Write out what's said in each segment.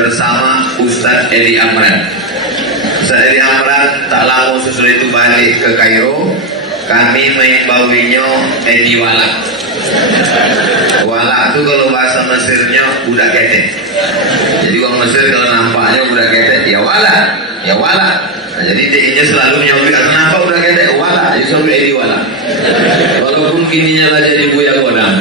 bersama Ustadz Edi Amran. Ustadz Edi Amran tak lama sesudah itu balik ke Kairo. Kami mengimbawinya Edi Walak. Walak itu kalau bahasa Mesirnya budak ketek. Jadi orang Mesir kalau nampaknya budak ketek, ya walak, ya walak. Nah, jadi dia selalu menyebut kenapa budak ketek, walak. Jadi selalu Edi Walak. Walaupun kininya lah jadi Buya Godam,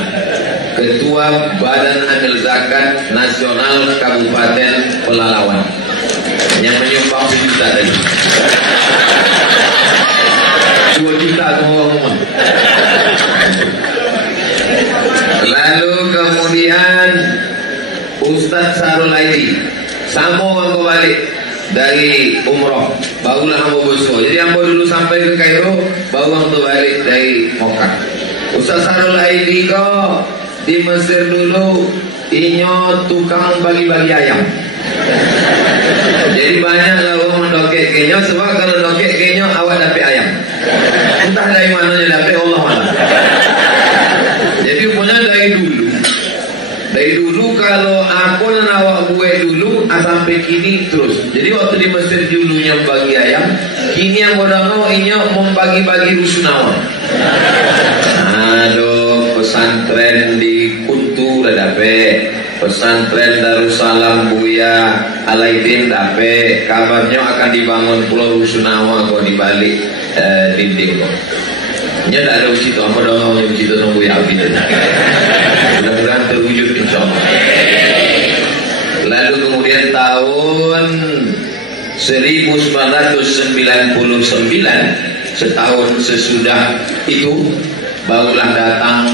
Ketua Badan Amil Zakat Nasional Kabupaten Pelalawan, yang menyumbang 1 juta tadi. 2 juta ngomong. Lalu kemudian Ustadz Sarul Aidi Samo ambo balik dari umroh, barulah ambo besok. Jadi ambo dulu sampai ke Kairo, baru ambo balik dari Mokkah. Ustadz Sarul Aidi kok di Mesir dulu inyo tukang bagi-bagi ayam. Jadi banyak lah orang mendokek kenyo, sebab kalau dokek kenyo awak dapat ayam. Entah dari mananya dapat, Allah malah. Jadi punya dari dulu kalau aku dan awak gue dulu sampai kini terus. Jadi waktu di Mesir dulunya bagi ayam, kini yang bodoh ini membagi-bagi rusunawa. Aduh, pesantren di Kuntu udah dapet, pesantren Darussalam Buya Alaidin dapet. Kabarnya akan dibangun Pulau Rusunawa kok di balik dinding kok. Nya tak ada uji tu, apa doang yang uji tu nunggu ya api tu. Mudah-mudahan terwujud insyaAllah. Lalu kemudian tahun 1999, setahun sesudah itu, barulah datang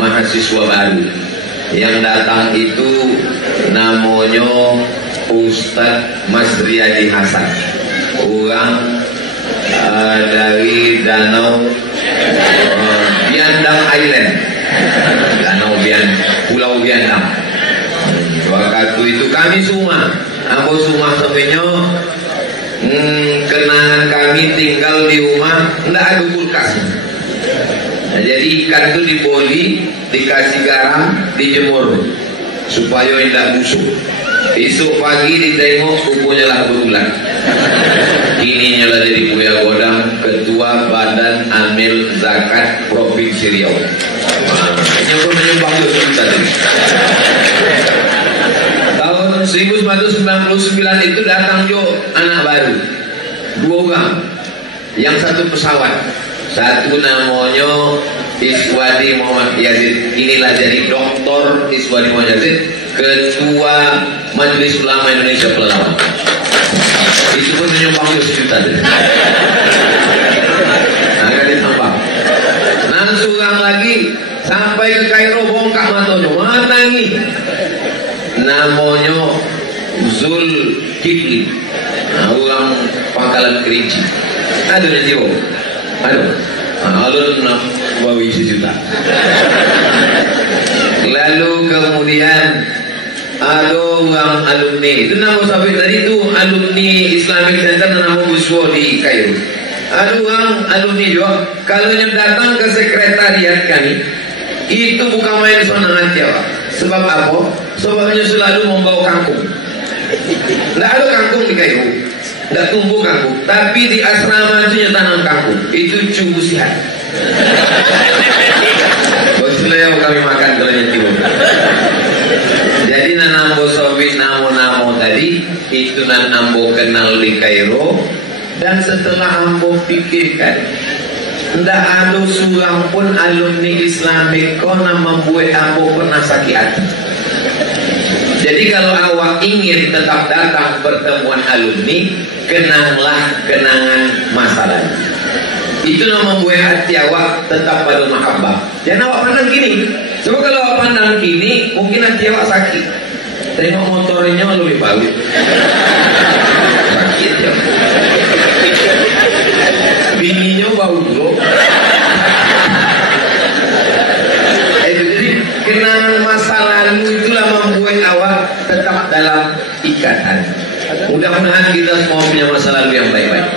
mahasiswa baru. Yang datang itu namanya Ustadz Masriyadi Hasan. Orang dari Danau Biandang Island, Pulau Biandang. Waktu itu kami semua, ambo semua semuanya, kenangan kami tinggal di rumah, tidak ada kulkas. Nah, jadi ikan itu diboli, dikasih garam, dijemur supaya tidak busuk. Besok pagi ditengok kukunya lah berulang. Kini nyala jadi Buya Godam, Ketua Badan Amil Zakat Provinsi Riau. Ini pun menyumbang juta tadi. Tahun 1999 itu datang jo anak baru, 2 orang, yang satu pesawat. Satu namanya Iswadi Muhammad Yazid. Inilah jadi Doktor Iswadi Muhammad Yazid, Ketua Majelis Ulama Indonesia Pelalawan. Itu pun menyumbang 1 juta. Agak ditambah. Nah, seorang lagi sampai ke Kairo bongkak matanya. Mana ini? Namanya Zul Kifli. Nah, orang Pangkalan Kerinci. Aduh nanti oh. Aduh. Alun bawi 1 juta. Lalu kemudian ada orang alumni, itu nama sampai tadi itu alumni Islamic Center, nama Buswo di Kairo. Ada orang alumni juga, kalau yang datang ke sekretariat kami, itu bukan main senang hati Pak. Sebab apa? Sebabnya selalu membawa kangkung. Tidak ada kangkung di Kairo, tidak tumbuh kangkung, tapi di asrama itu tanam kangkung. Itu cunggu sihat. Boslew kami makan kalau nyetimu. Jadi nanambo sobi namo-namo tadi itu nanambo kenal di Kairo. Dan setelah ambo pikirkan, ndak ada seorang pun alumni Islamik kau nama membuat ambo pernah sakit hati. Jadi kalau awak ingin tetap datang pertemuan alumni, kenanglah kenangan masa lalu. Itu nama membuat hati awak tetap pada mahabbah. Jangan awak pandang gini. Sebab kalau awak pandang gini, mungkin hati awak sakit. Tengok motornya lebih bagus. Sakit ya. Bininya bau bro. Jadi kenangan masa lalu itulah membuat awak tetap dalam ikatan. Mudah-mudahan kita semua punya masa lalu yang baik-baik.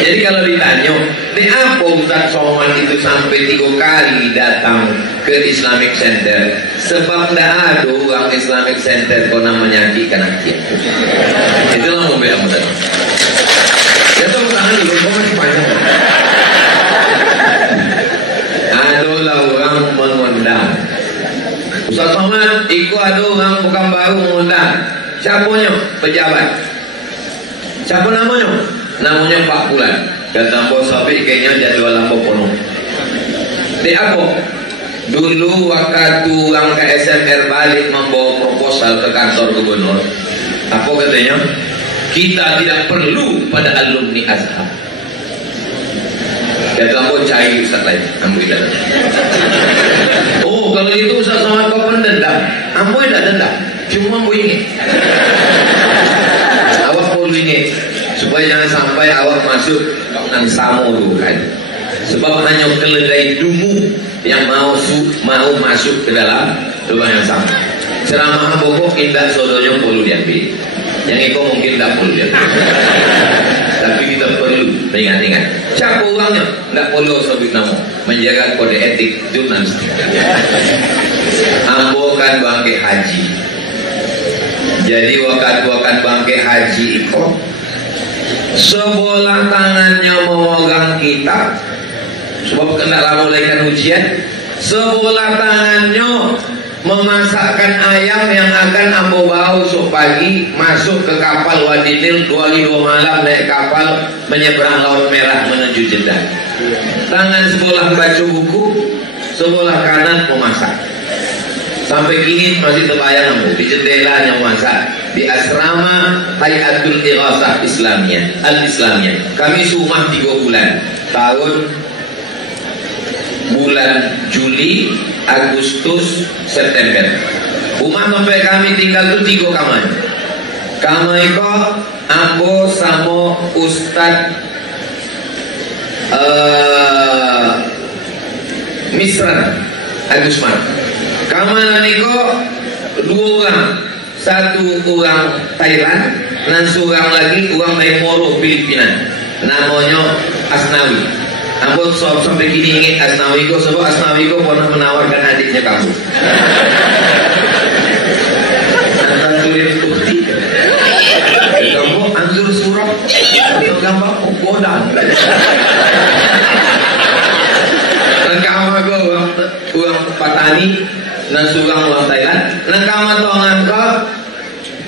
Jadi kalau ditanya, Di apa Ustaz Somad itu sampai 3 kali datang ke Islamic Center? Sebab tidak ada orang Islamic Center kau namanya menyakitkan hati. Itulah membela mudah. Ya tepuk tangan dulu, kau masih panjang. Adalah orang mengundang. Ustaz Somad, ikut ada orang bukan baru mengundang. Siapanya? Pejabat. Siapa namanya? Namanya Pak Bulan. Kata bos Sabik kayaknya jadwal lampu penuh. Di apa? Dulu waktu orang ke SMR balik membawa proposal ke kantor gubernur. Apa katanya? Kita tidak perlu pada alumni Azhar. Kata bos cair Ustaz lain. Ambil dendam. Oh kalau itu Ustaz Somad kau pendendam. Ambil tak dendam. Cuma ambil ini. Awak perlu ini. Supaya jangan sampai awak masuk nang samo dulu kan. Sebab hanya keledai dungu yang mau masuk ke dalam lubang yang sama. Ceramah pokok indah sodonya perlu diambil. Yang itu mungkin tak perlu diambil. Tapi kita perlu ingat-ingat. Siapa orangnya? Tak perlu sebut nama. Menjaga kode etik jurnalistik. Ambokan bangke haji. Jadi wakat bangke haji itu sebelah tangannya memegang kitab, sebab kena mulaikan ujian. Sebelah tangannya memasakkan ayam yang akan ambo bawa esok pagi masuk ke kapal Wadi Nil 2 malam naik kapal menyeberang Laut Merah menuju Jeddah. Tangan sebelah baca buku, sebelah kanan memasak. Sampai kini masih terbayang di jendela yang masak di asrama Hayatul Ighasah Islamiyah Al-Islamiyah. Kami rumah 3 bulan, bulan Juli, Agustus, September. Rumah sampai kami tinggal itu 3 kamar. Kamar itu aku sama Ustaz Misran Agus Mar. Kamar niko 2 orang, 1 orang Thailand dan seorang lagi orang dari Moro Filipina. Namanya Asnawi. Ambo sampai gini ingat Asnawi ko, sebab Asnawi ko pernah menawarkan adiknya kamu. Antara tulis bukti, kamu anjur surah atau gambar kodan. Dan kamu ko orang Patani. Dan surang orang Thailand. Dan kamar tuangan kau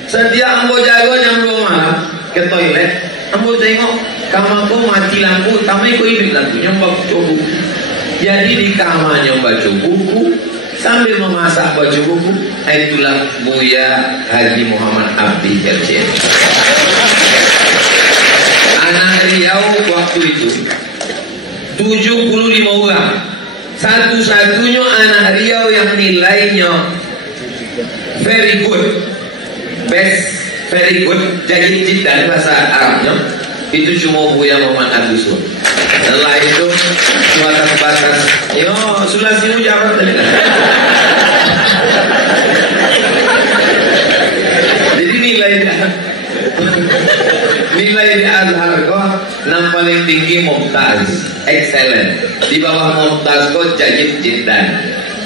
setiap ambo jago jam 2 malam ke toilet. Ambo tengok kamar kau mati lampu, tapi kau hidup lampunya baca buku. Jadi di kamarnya baca buku sambil memasak baca buku. Itulah Buya Haji Muhammad Abdi Kerja. Anak Riau waktu itu 75 orang. Satu-satunya anak Riau yang nilainya very good, best, very good, jadi jiddan bahasa Arabnya itu cuma Buya Muhammad Agus. Setelah itu batas-batas, yo sudah sini jawab tadi. Jadi nilai di Azhar kok yang paling tinggi Mumtaz, excellent. Di bawah Mumtaz kok Jayid Jiddan,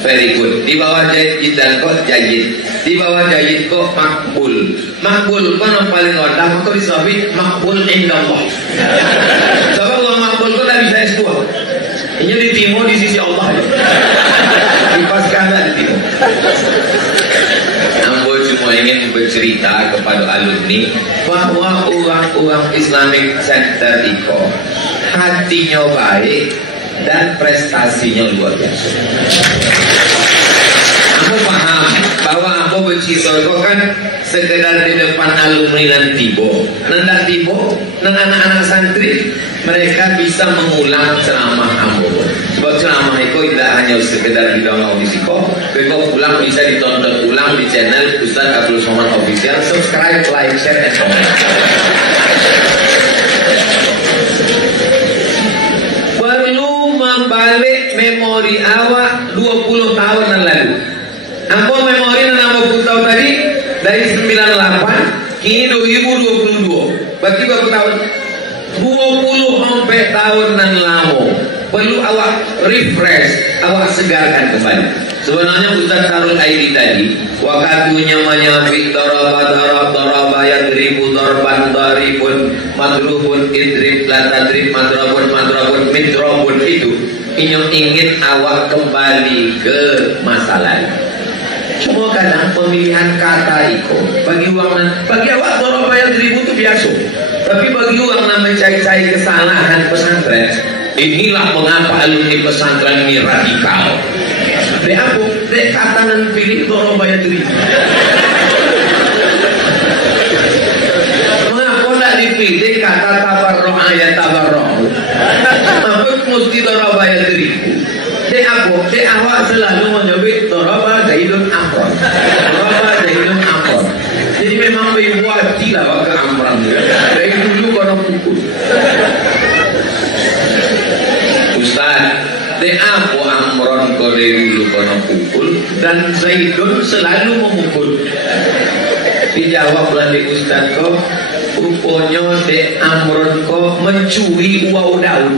very good. Di bawah Jayid Jiddan kok Jayid. Di bawah Jayid kok Makbul. Makbul kok yang paling rendah kok disebut Makbul indallah. Sebab kalau Makbul kok tak bisa S2. Ini diterima di sisi Allah. Dipaskan tak diterima. Ambo cuma ingin bercerita kepada alumni bahwa orang-orang Islamic Center itu hatinya baik dan prestasinya luar biasa. Aku paham bahwa aku bercerita itu kan sekedar di depan alumni dan tibo. Nandak tibo, dan anak-anak santri mereka bisa mengulang ceramah aku. Sebab ceramah itu tidak hanya sekedar di download di siko, kau pulang bisa ditonton ulang di channel Ustaz Abdul Somad Official. Subscribe, like, share, and comment. Perlu membalik memori awak 20 tahun yang lalu. Apa memori yang 60 tahun tadi dari 98 kini 2022. Berarti berapa tahun? 20 sampai tahun yang lama. perlu awak refresh, awak segarkan kembali. Sebenarnya Ustaz Harun Aidi tadi wakatunya menyabik daraba yadribu darban daribun madrubun idrib latadrib madrabun midrobun itu ingin awak kembali ke masa lalu. Cuma kadang pemilihan kata itu bagi awak daraba yadribu itu biasa, tapi bagi orang yang mencari-cari kesalahan pesantren, inilah mengapa alumni pesantren ini radikal. Dek aku, dek kata nan pilih daraba yadribu. Mengapa tak dipilih kata tabarro'a ya tabarro'u? Maka mesti daraba yadribu. Dek aku, dek awak selalu menyebut daraba zaidun amron. Daraba zaidun amron. Jadi memang berbuat tidak awak ke amron. Dari dulu kau pukul. Ustaz, dek aku amron kau dari dulu kau pukul dan zaidun selalu memukul. Dijawablah di Ustaz kau, rupanya dek amron kau mencuri uang daun.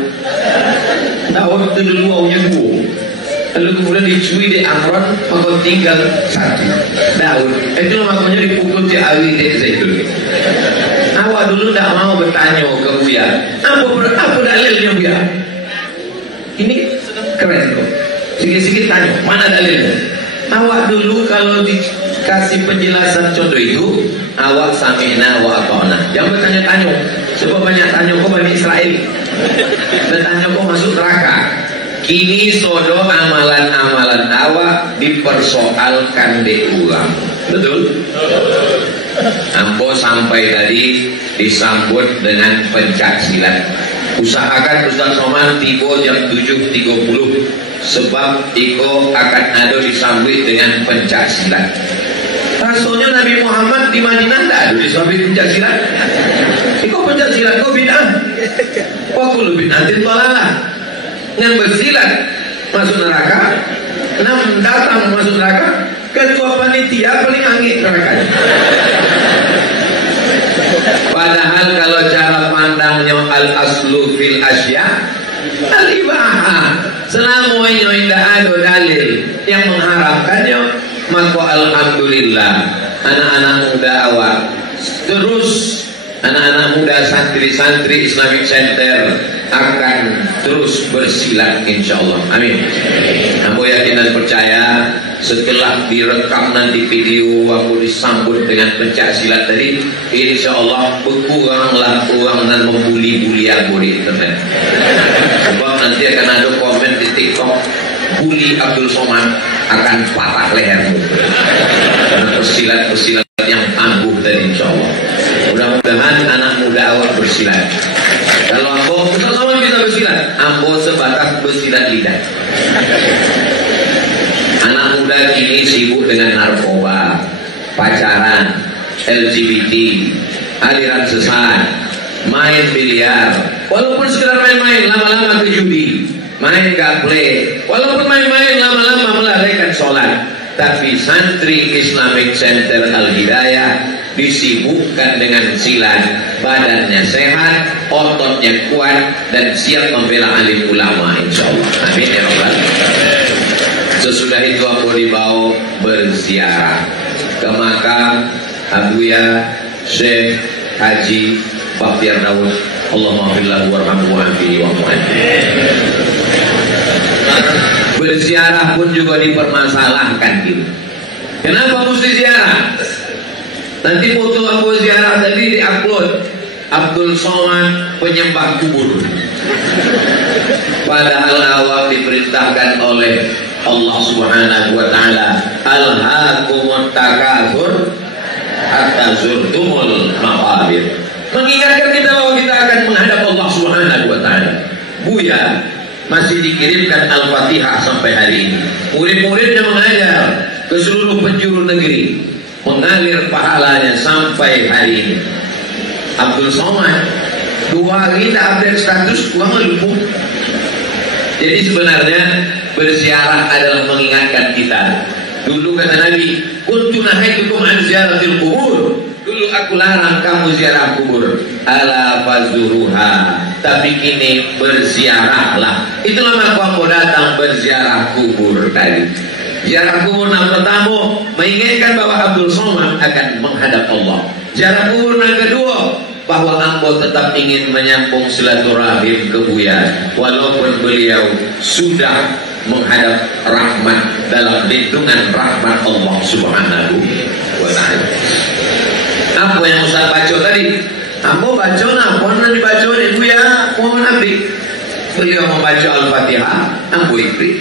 Daun itu dulu uangnya dua. Lalu kemudian dicuri dek amron, maka tinggal satu daun. Itu makanya dipukul di awi dek zaidun. Awak dulu tidak mau bertanya ke Buya, apa dalilnya Buya? Ini keren kok. Sikit-sikit tanya, mana dalilnya? Awak dulu kalau dikasih penjelasan contoh itu, awak sami'na wa ata'na. Jangan bertanya-tanya. Sebab banyak tanya kok Bani Israel. Dan tanya kok masuk neraka. Kini sodo amalan-amalan awak dipersoalkan di ulang. Betul? Ambo sampai tadi disambut dengan pencak silat. Usahakan Ustaz Somad tiba jam 7.30 sebab Iko akan ada disambut dengan pencak silat. Rasulnya Nabi Muhammad di Madinah tidak ada disambut pencak silat. Iko pencak silat kau bid'ah. Kau lebih nanti tolalah. Yang bersilat masuk neraka, yang datang masuk neraka, ketua panitia paling angin neraka. Padahal kalau cara pandangnya al-aslu fil asya al-ibahah, selamanya tidak ada dalil yang mengharamkannya, maka alhamdulillah anak-anak muda awak terus, anak-anak muda santri-santri Islamic Center akan terus bersilat insyaallah. Amin. Ambo yakin dan percaya setelah direkam nanti video aku disambut dengan pencak silat tadi, insyaallah berkuranglah orang dan membuli-buli aku di internet. Sebab nanti akan ada komen di TikTok, bully Abdul Somad akan patah lehermu. Karena persilat yang tangguh tadi insyaallah. Mudah-mudahan anak muda awak bersilat. Kalau ambo sama bisa bersilat, ambo sebatas bersilat lidah. Anak muda kini sibuk dengan narkoba, pacaran, LGBT, aliran sesat, main biliar. Walaupun sekedar main-main, lama-lama ke judi, main gaple. Walaupun main-main, lama-lama melalaikan sholat. Tapi santri Islamic Center Al-Hidayah disibukkan dengan silat, badannya sehat, ototnya kuat, dan siap membela alim ulama insyaallah. Amin ya rabbal. Sesudah itu aku dibawa berziarah ke makam Abuya Syekh Haji Baktiar Daud. Allahumma fillahu warhamhu wa'afihi wa mu'afihi. Berziarah pun juga dipermasalahkan gitu. Kenapa mesti ziarah? Nanti foto aku ziarah tadi diupload, Abdul Somad penyembah kubur. Padahal awak diperintahkan oleh Allah Subhanahu wa taala, alhaakumut takatsur hatta zurtumul maqabir. Mengingatkan kita bahwa kita akan menghadap Allah Subhanahu wa taala. Buya masih dikirimkan Al-Fatihah sampai hari ini. Murid-muridnya mengajar ke seluruh penjuru negeri, mengalir pahalanya sampai hari ini. Abdul Somad 2 hari tak update status, uang lupa. Jadi sebenarnya berziarah adalah mengingatkan kita. Dulu kata Nabi, kuntu nahaitukum an ziyaratil kubur. Dulu aku larang kamu ziarah kubur. Ala fazuruha. tapi kini berziarahlah. Itulah maka aku datang berziarah kubur tadi. Ziarah kubur yang pertama mengingatkan bahwa Abdul Somad akan menghadap Allah. Ziarah kubur yang kedua bahwa ambo tetap ingin menyambung silaturahim ke Buya walaupun beliau sudah menghadap rahmat dalam lindungan rahmat Allah Subhanahu wa ta'ala. Apa yang Ustaz baca tadi? Ambo baca apa yang dibaca di Buya Muhammad Abdi. Beliau membaca Al-Fatihah, ambo ikut.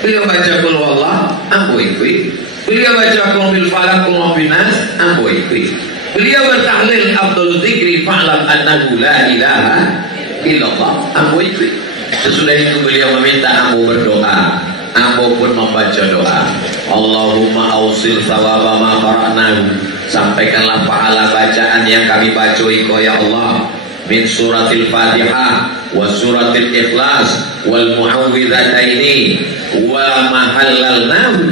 Beliau baca Qul Huwallah, ambo ikut. Beliau baca Qul bil Falaq, Qul bin Nas, ambo ikut. Beliau bertahlil Abdul Dzikri fa'lam annahu la ilaha illallah, ambo ikut. Sesudah itu beliau meminta ambo berdoa. Ambo pun membaca doa. Allahumma ausil thawaba ma qara'nahu. Sampaikanlah pahala bacaan yang kami baca iko ya Allah. Min suratil Fatihah wa suratil Ikhlas wal muawwidhataini wa mahallalnahu.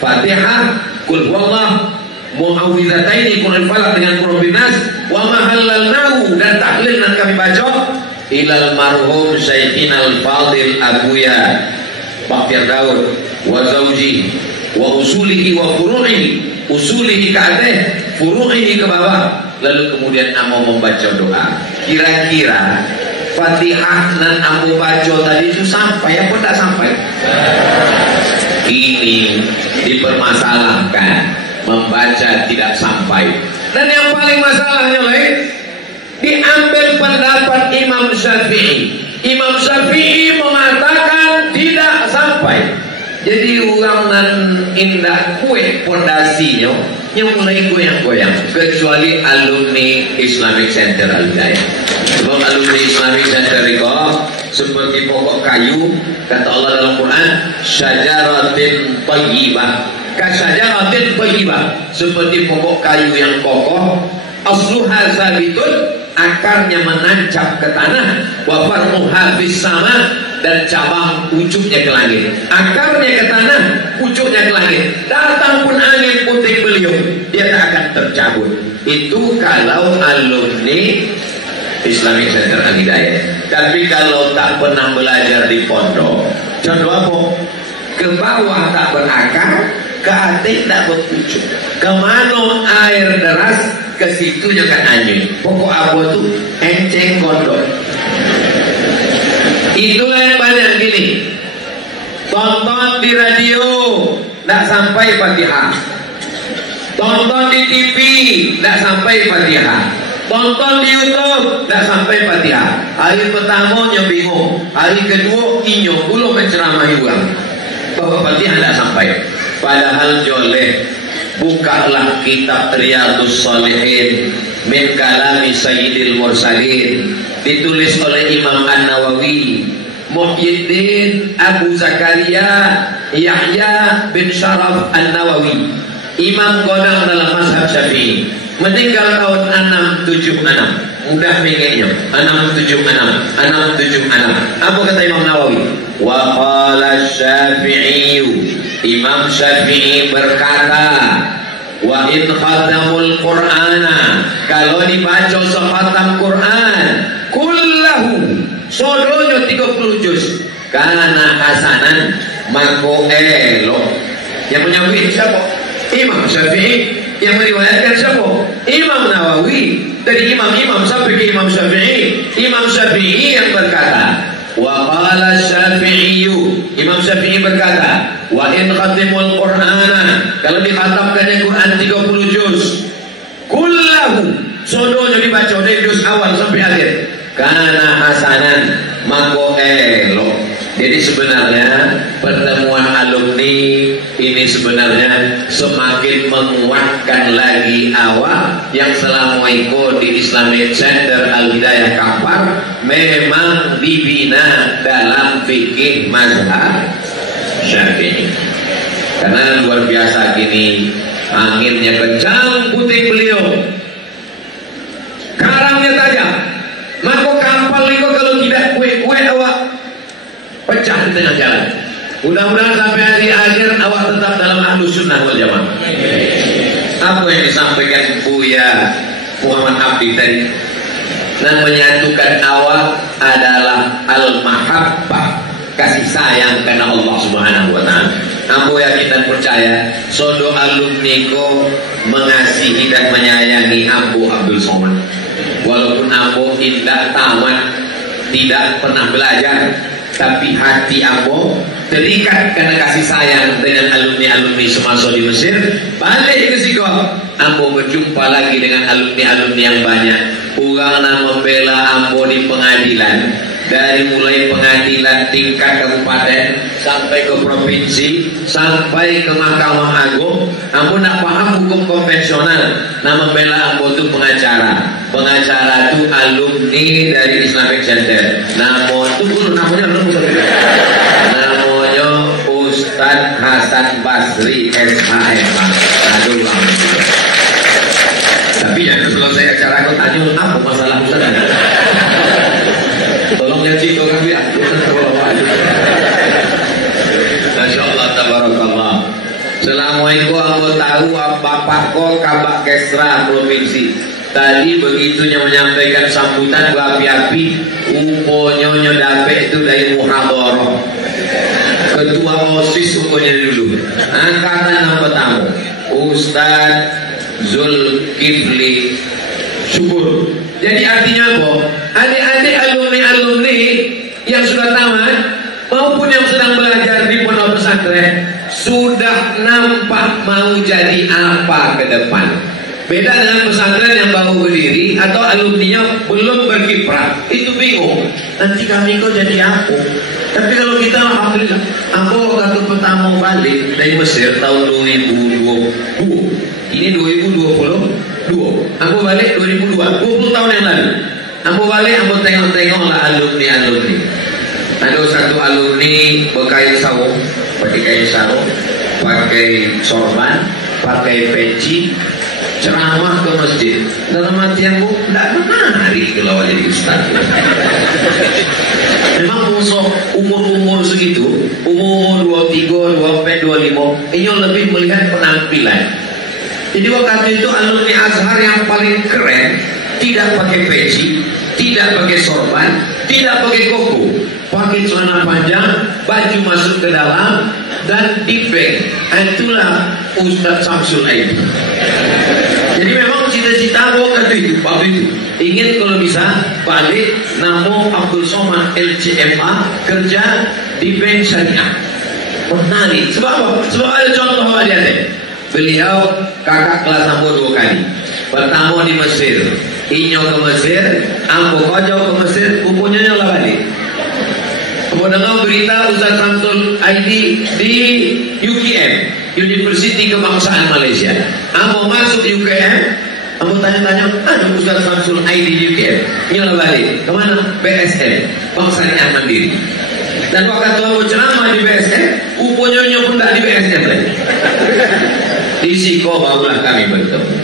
Fatihah, Qul Huwallah, muawwidhataini, Qul Falaq dengan Qul bin Nas, wa mahallalnahu, dan tahlil yang kami baca ilal marhum Syekhina al-Fadil Abuya Pak Firdaus wa zawji wa usulihi wa furu'ihi, usulihi ke atas, furu'ihi ke bawah. Lalu kemudian amo membaca doa. Kira-kira Fatihah dan amo baca tadi itu sampai apa tak sampai? Ini dipermasalahkan, membaca tidak sampai. Dan yang paling masalahnya lain, diambil pendapat Imam Syafi'i. Imam Syafi'i mengatakan tidak sampai. Jadi orang nan indah kue pondasinya yang mulai goyang-goyang, kecuali alumni Islamic Center Al-Hidayah. Sebab alumni Islamic Center itu seperti pokok kayu, kata Allah dalam Quran, syajaratin thayyibah, kasyajaratin thayyibah, seperti pokok kayu yang kokoh, asluha sabitun, akarnya menancap ke tanah, wa far'uha fis sama, dan cabang ujungnya ke langit. Akarnya ke tanah, ujungnya ke langit. Datang pun angin puting beliung, dia tak akan tercabut. Itu kalau alumni Islamic Center Al-Hidayah. Tapi kalau tak pernah belajar di pondok, contoh apa? Ke bawah tak berakar, ke atas tak berujung. Kemana air deras, ke situnya kan anjing. Pokok apa tu? Enceng gondok. Itulah yang banyak gini. Tonton di radio, tak sampai Fatihah. Tonton di TV, tak sampai Fatihah. Tonton di YouTube, tak sampai Fatihah. Hari pertama bingung, hari kedua inyo belum menceramahi orang bahwa Fatihah tak sampai. Padahal joleh, bukalah kitab Riyadhus Shalihin min kalami Sayyidil Mursalin, ditulis oleh Imam An-Nawawi, Muhyiddin Abu Zakaria Yahya bin Sharaf An-Nawawi, Imam Qadam dalam mazhab Syafi'i, meninggal tahun 676. Mudah mikirnya 676. Apa kata Imam Nawawi? Wa qala Syafi'i, Imam Syafi'i berkata, wa in khatamul Qur'ana, kalau dibaca sekhatam Quran kullahu, sodonya 30 juz, kana hasanan, mako elok. Yang menyambut siapa? Imam Syafi'i. Yang meriwayatkan siapa? Imam Nawawi. Dari imam-imam sampai ke Imam Syafi'i. Imam Syafi'i yang berkata, wa qala Syafi'iyu, Imam Syafi'i berkata, wa in khatimul Qur'ana, kalau dikhatamkannya Quran 30 juz, kullahu, sodonya dibaca dari juz awal sampai akhir, kana hasanan, mako elok. Jadi sebenarnya pertemuan alumni ini sebenarnya semakin menguatkan lagi awak yang selama ikut di Islamic Center Al-Hidayah Kampar memang dibina dalam fikih mazhab Syafi'i. Karena luar biasa gini, anginnya kencang, puting beliung, karangnya tajam, maka kapal itu kalau tidak kue-kue awak pecah di tengah jalan. Mudah-mudahan sampai hari akhir awak tetap dalam Ahlus Sunnah wal Jamaah. Apa yang disampaikan Buya Muhammad Abdi tadi? Nah, menyatukan awak adalah al-mahabbah, kasih sayang karena Allah Subhanahu wa taala. Ambo yakin dan percaya sodo alumni ko mengasihi dan menyayangi Ambo Abdul Somad. Walaupun Ambo tidak tamat, tidak pernah belajar, tapi hati Ambo terikat karena kasih sayang dengan alumni-alumni semasa di Mesir. Balik ke siko, Ambo berjumpa lagi dengan alumni-alumni yang banyak. Orang membela Ambo di pengadilan, dari mulai pengadilan tingkat kabupaten sampai ke provinsi sampai ke Mahkamah Agung. Ambo nak paham hukum konvensional. Nama membela Ambo itu pengacara. Pengacara itu alumni dari Islamic Center. Namanya Ustadz Hasan Basri SHMA. Aduh, tapi jangan selesai acara aku tanya apa masalah Ustadz. Tolong ya Ciko kami ya. Masya Allah, tabarakallah. Assalamualaikum. Aku tahu bapak kok kabak Kesra provinsi. Tadi begitunya menyampaikan sambutan berapi-api. Umponyonyo dapet itu dari muhadharah. Ketua OSIS umponya dulu. Angkatan yang pertama Ustadz Zulkifli Syukur. Jadi artinya apa? Adik-adik alumni-alumni yang sudah tamat maupun yang sedang belajar di pondok pesantren sudah nampak mau jadi apa ke depan. Beda dengan pesantren yang baru berdiri atau alumninya belum berkiprah, itu bingung. Nanti kami kok jadi apa? Tapi kalau kita alhamdulillah, aku waktu pertama balik dari Mesir tahun 2020, ini 2022, aku balik 2002, 20 tahun yang lalu. Aku balik, aku tengok-tengok lah alumni-alumni. Ada satu alumni berkain sarung, pakai kain sarung, pakai sorban, pakai peci, ceramah ke masjid. Dalam hati aku tidak menarik kalau jadi ustaz. Memang musuh umur-umur segitu, umur 23, 24, 25, ini lebih melihat penampilan. Jadi waktu itu alumni Azhar yang paling keren tidak pakai peci, tidak pakai sorban, tidak pakai koko, pakai celana panjang, baju masuk ke dalam dan dipeng. Itulah Ustadz Samsul Aidi. Jadi memang cita-cita waktu itu, waktu itu ingin kalau bisa balik namo Abdul Somad LCMA kerja di bank syariah. Menarik. Sebab apa? Sebab ada contoh apa dia? Beliau kakak kelas Ambo 2 kali. Pertama di Mesir, Inyo ke Mesir, Ambo kojo ke Mesir, umpunya nyola balik. Kemudian berita Ustaz Samsul Aidi di UKM, Universiti Kebangsaan Malaysia. Ambo masuk UKM, Ambo tanya-tanya, ada Ustaz Samsul Aidi di UKM. Nyola balik, kemana? BSM, Bangsa Syariah Mandiri. Dan waktu Ambo ceramah di BSM, umpunya pun tidak di BSM lagi. Di Siko barulah kami bertemu.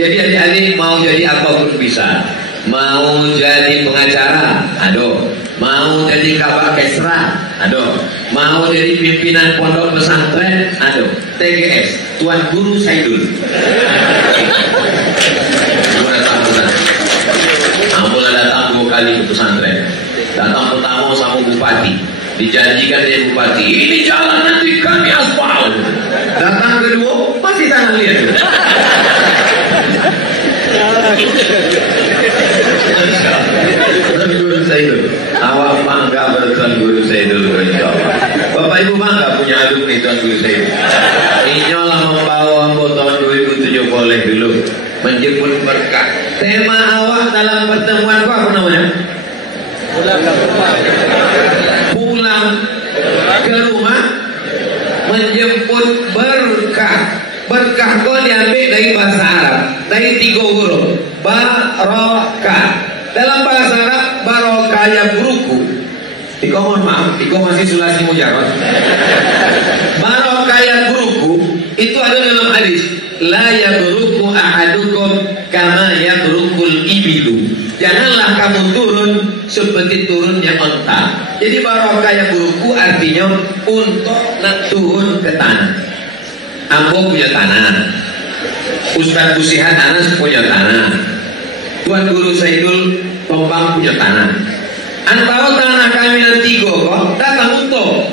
Jadi adik-adik mau jadi apapun bisa. Mau jadi pengacara, aduh. Mau jadi kabak Kesra, aduh. Mau jadi pimpinan pondok pesantren, aduh. TGS, Tuan Guru Saidul. Ambil datang 2 kali ke pesantren. Datang pertama sama bupati, dijanjikan dari bupati, ini jalan nanti kami aspal. Datang kedua, masih tangan lihat. Guru Saidul, awak bangga bertuan Guru Saidul. Bapak Ibu bangga punya alumni Tuan Guru Saidul. Inyolah membawa Ambo tahun 2007 boleh dulu menjemput berkah. Tema awak dalam pertemuan apa namanya? Pulang ke rumah menjemput berkah. Berkah kau diambil dari bahasa Arab, dari 3 huruf. Barokah. Dalam bahasa Arab, barokah ya buruku. Iko mohon maaf, Iko masih sulasi mujarad. Barokah ya buruku itu ada dalam hadis. La ya buruku ahadukum kama ya burukul ibilu. Janganlah kamu turun seperti turunnya onta. Jadi barokah ya buruku artinya untuk nak turun ke tanah. Ambo punya tanah, Ustadz Busihan Anas punya tanah, Tuan Guru Saidul Tompang punya tanah. Antara tanah kami dan tiga kok datang untuk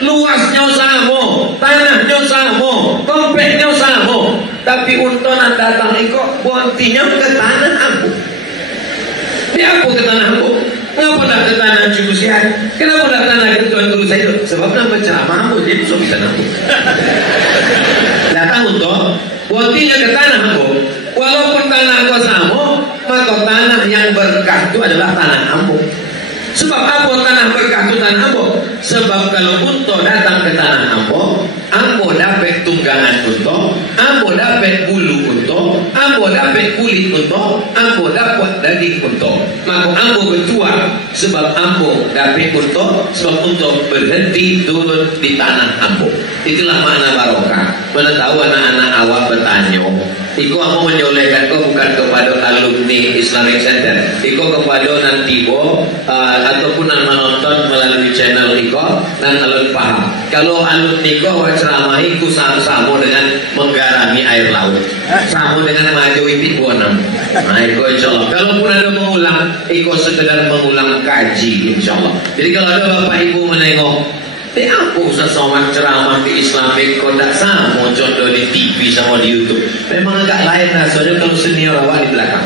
luasnya sama, tanahnya sama, kompleknya sama, tapi untuk nak datang ikut buantinya ke tanah aku. Dia apa ke tanah aku? Kenapa nak ke tanah Cukup Sihat? Kenapa nak tanah ke Tuan Guru Saidul? Sebab nak berceramah aku, jadi bisa aku. Datang untuk buantinya ke tanah aku. Walaupun tanah aku sama, maka tanah yang berkah itu adalah tanah ambo. Sebab apa tanah berkah itu tanah ambo? Sebab kalau unta datang ke tanah ambo, ambo dapat tunggangan unta, ambo dapat bulu unta, ambo dapat kulit unta, ambo dapat daging unta. Maka ambo bertuah sebab ambo dapat unta, sebab unta berhenti turun di tanah ambo. Itulah makna barokah. Mana tahu anak-anak awak bertanya, Iko aku menyolehkan kau bukan kepada alumni Islamic Center, Iko kepada nanti ataupun yang menonton melalui channel Iko dan alun paham. Kalau alumni kau ceramahi ku sama dengan menggarami air laut, sama dengan majui tibuanam. Nah, Iko insyaallah. Kalaupun ada mengulang, Iko sekedar mengulang kaji insyaallah. Jadi kalau ada bapak ibu menengok, aku usah somad ceramah di Islamik kok tak sama contoh di TV sama di YouTube. Memang agak lain rasanya kalau senior awak di belakang.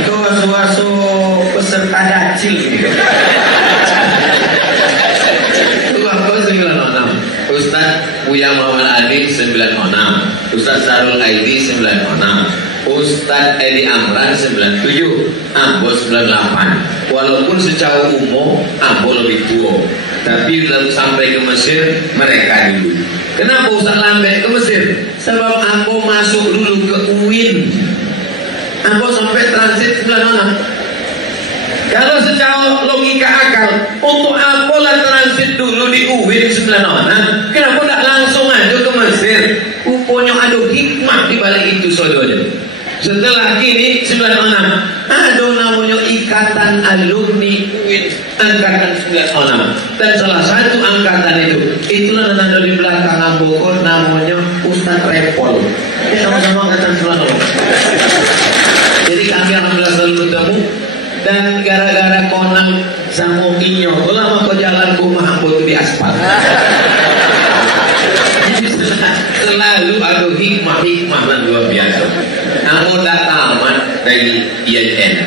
Itu wasu-wasu peserta dacil gitu. Itu aku 96, Ustaz Buya Muhammad Adi 96, Ustaz Sarul Aidi 96, Ustaz Edi Amran 97, Ambo 98. Walaupun secara umum Ambo lebih tua, tapi lalu sampai ke Mesir mereka dulu. Kenapa Ustaz lambat ke Mesir? Sebab Ambo masuk dulu ke UIN. Ambo sampai transit 96. Kalau secara logika akal, untuk Ambo lah transit dulu di UIN 96, kenapa tak langsung aja ke Mesir? Rupanya ada hikmah di balik itu saudara. Setelah ini 96 ada namanya Ikatan Alumni UIN angkatan 96, dan salah satu angkatan itulah yang ada di belakang Ambo namanya Ustaz Repol. Ini sama-sama angkatan 96. Jadi kami alhamdulillah selalu bertemu, dan gara-gara konang sama Inyo lama kau jalan rumah Ambo itu di aspal. Selalu ada hikmah-hikmah yang luar biasa. Ambo dah tamat dari IAIN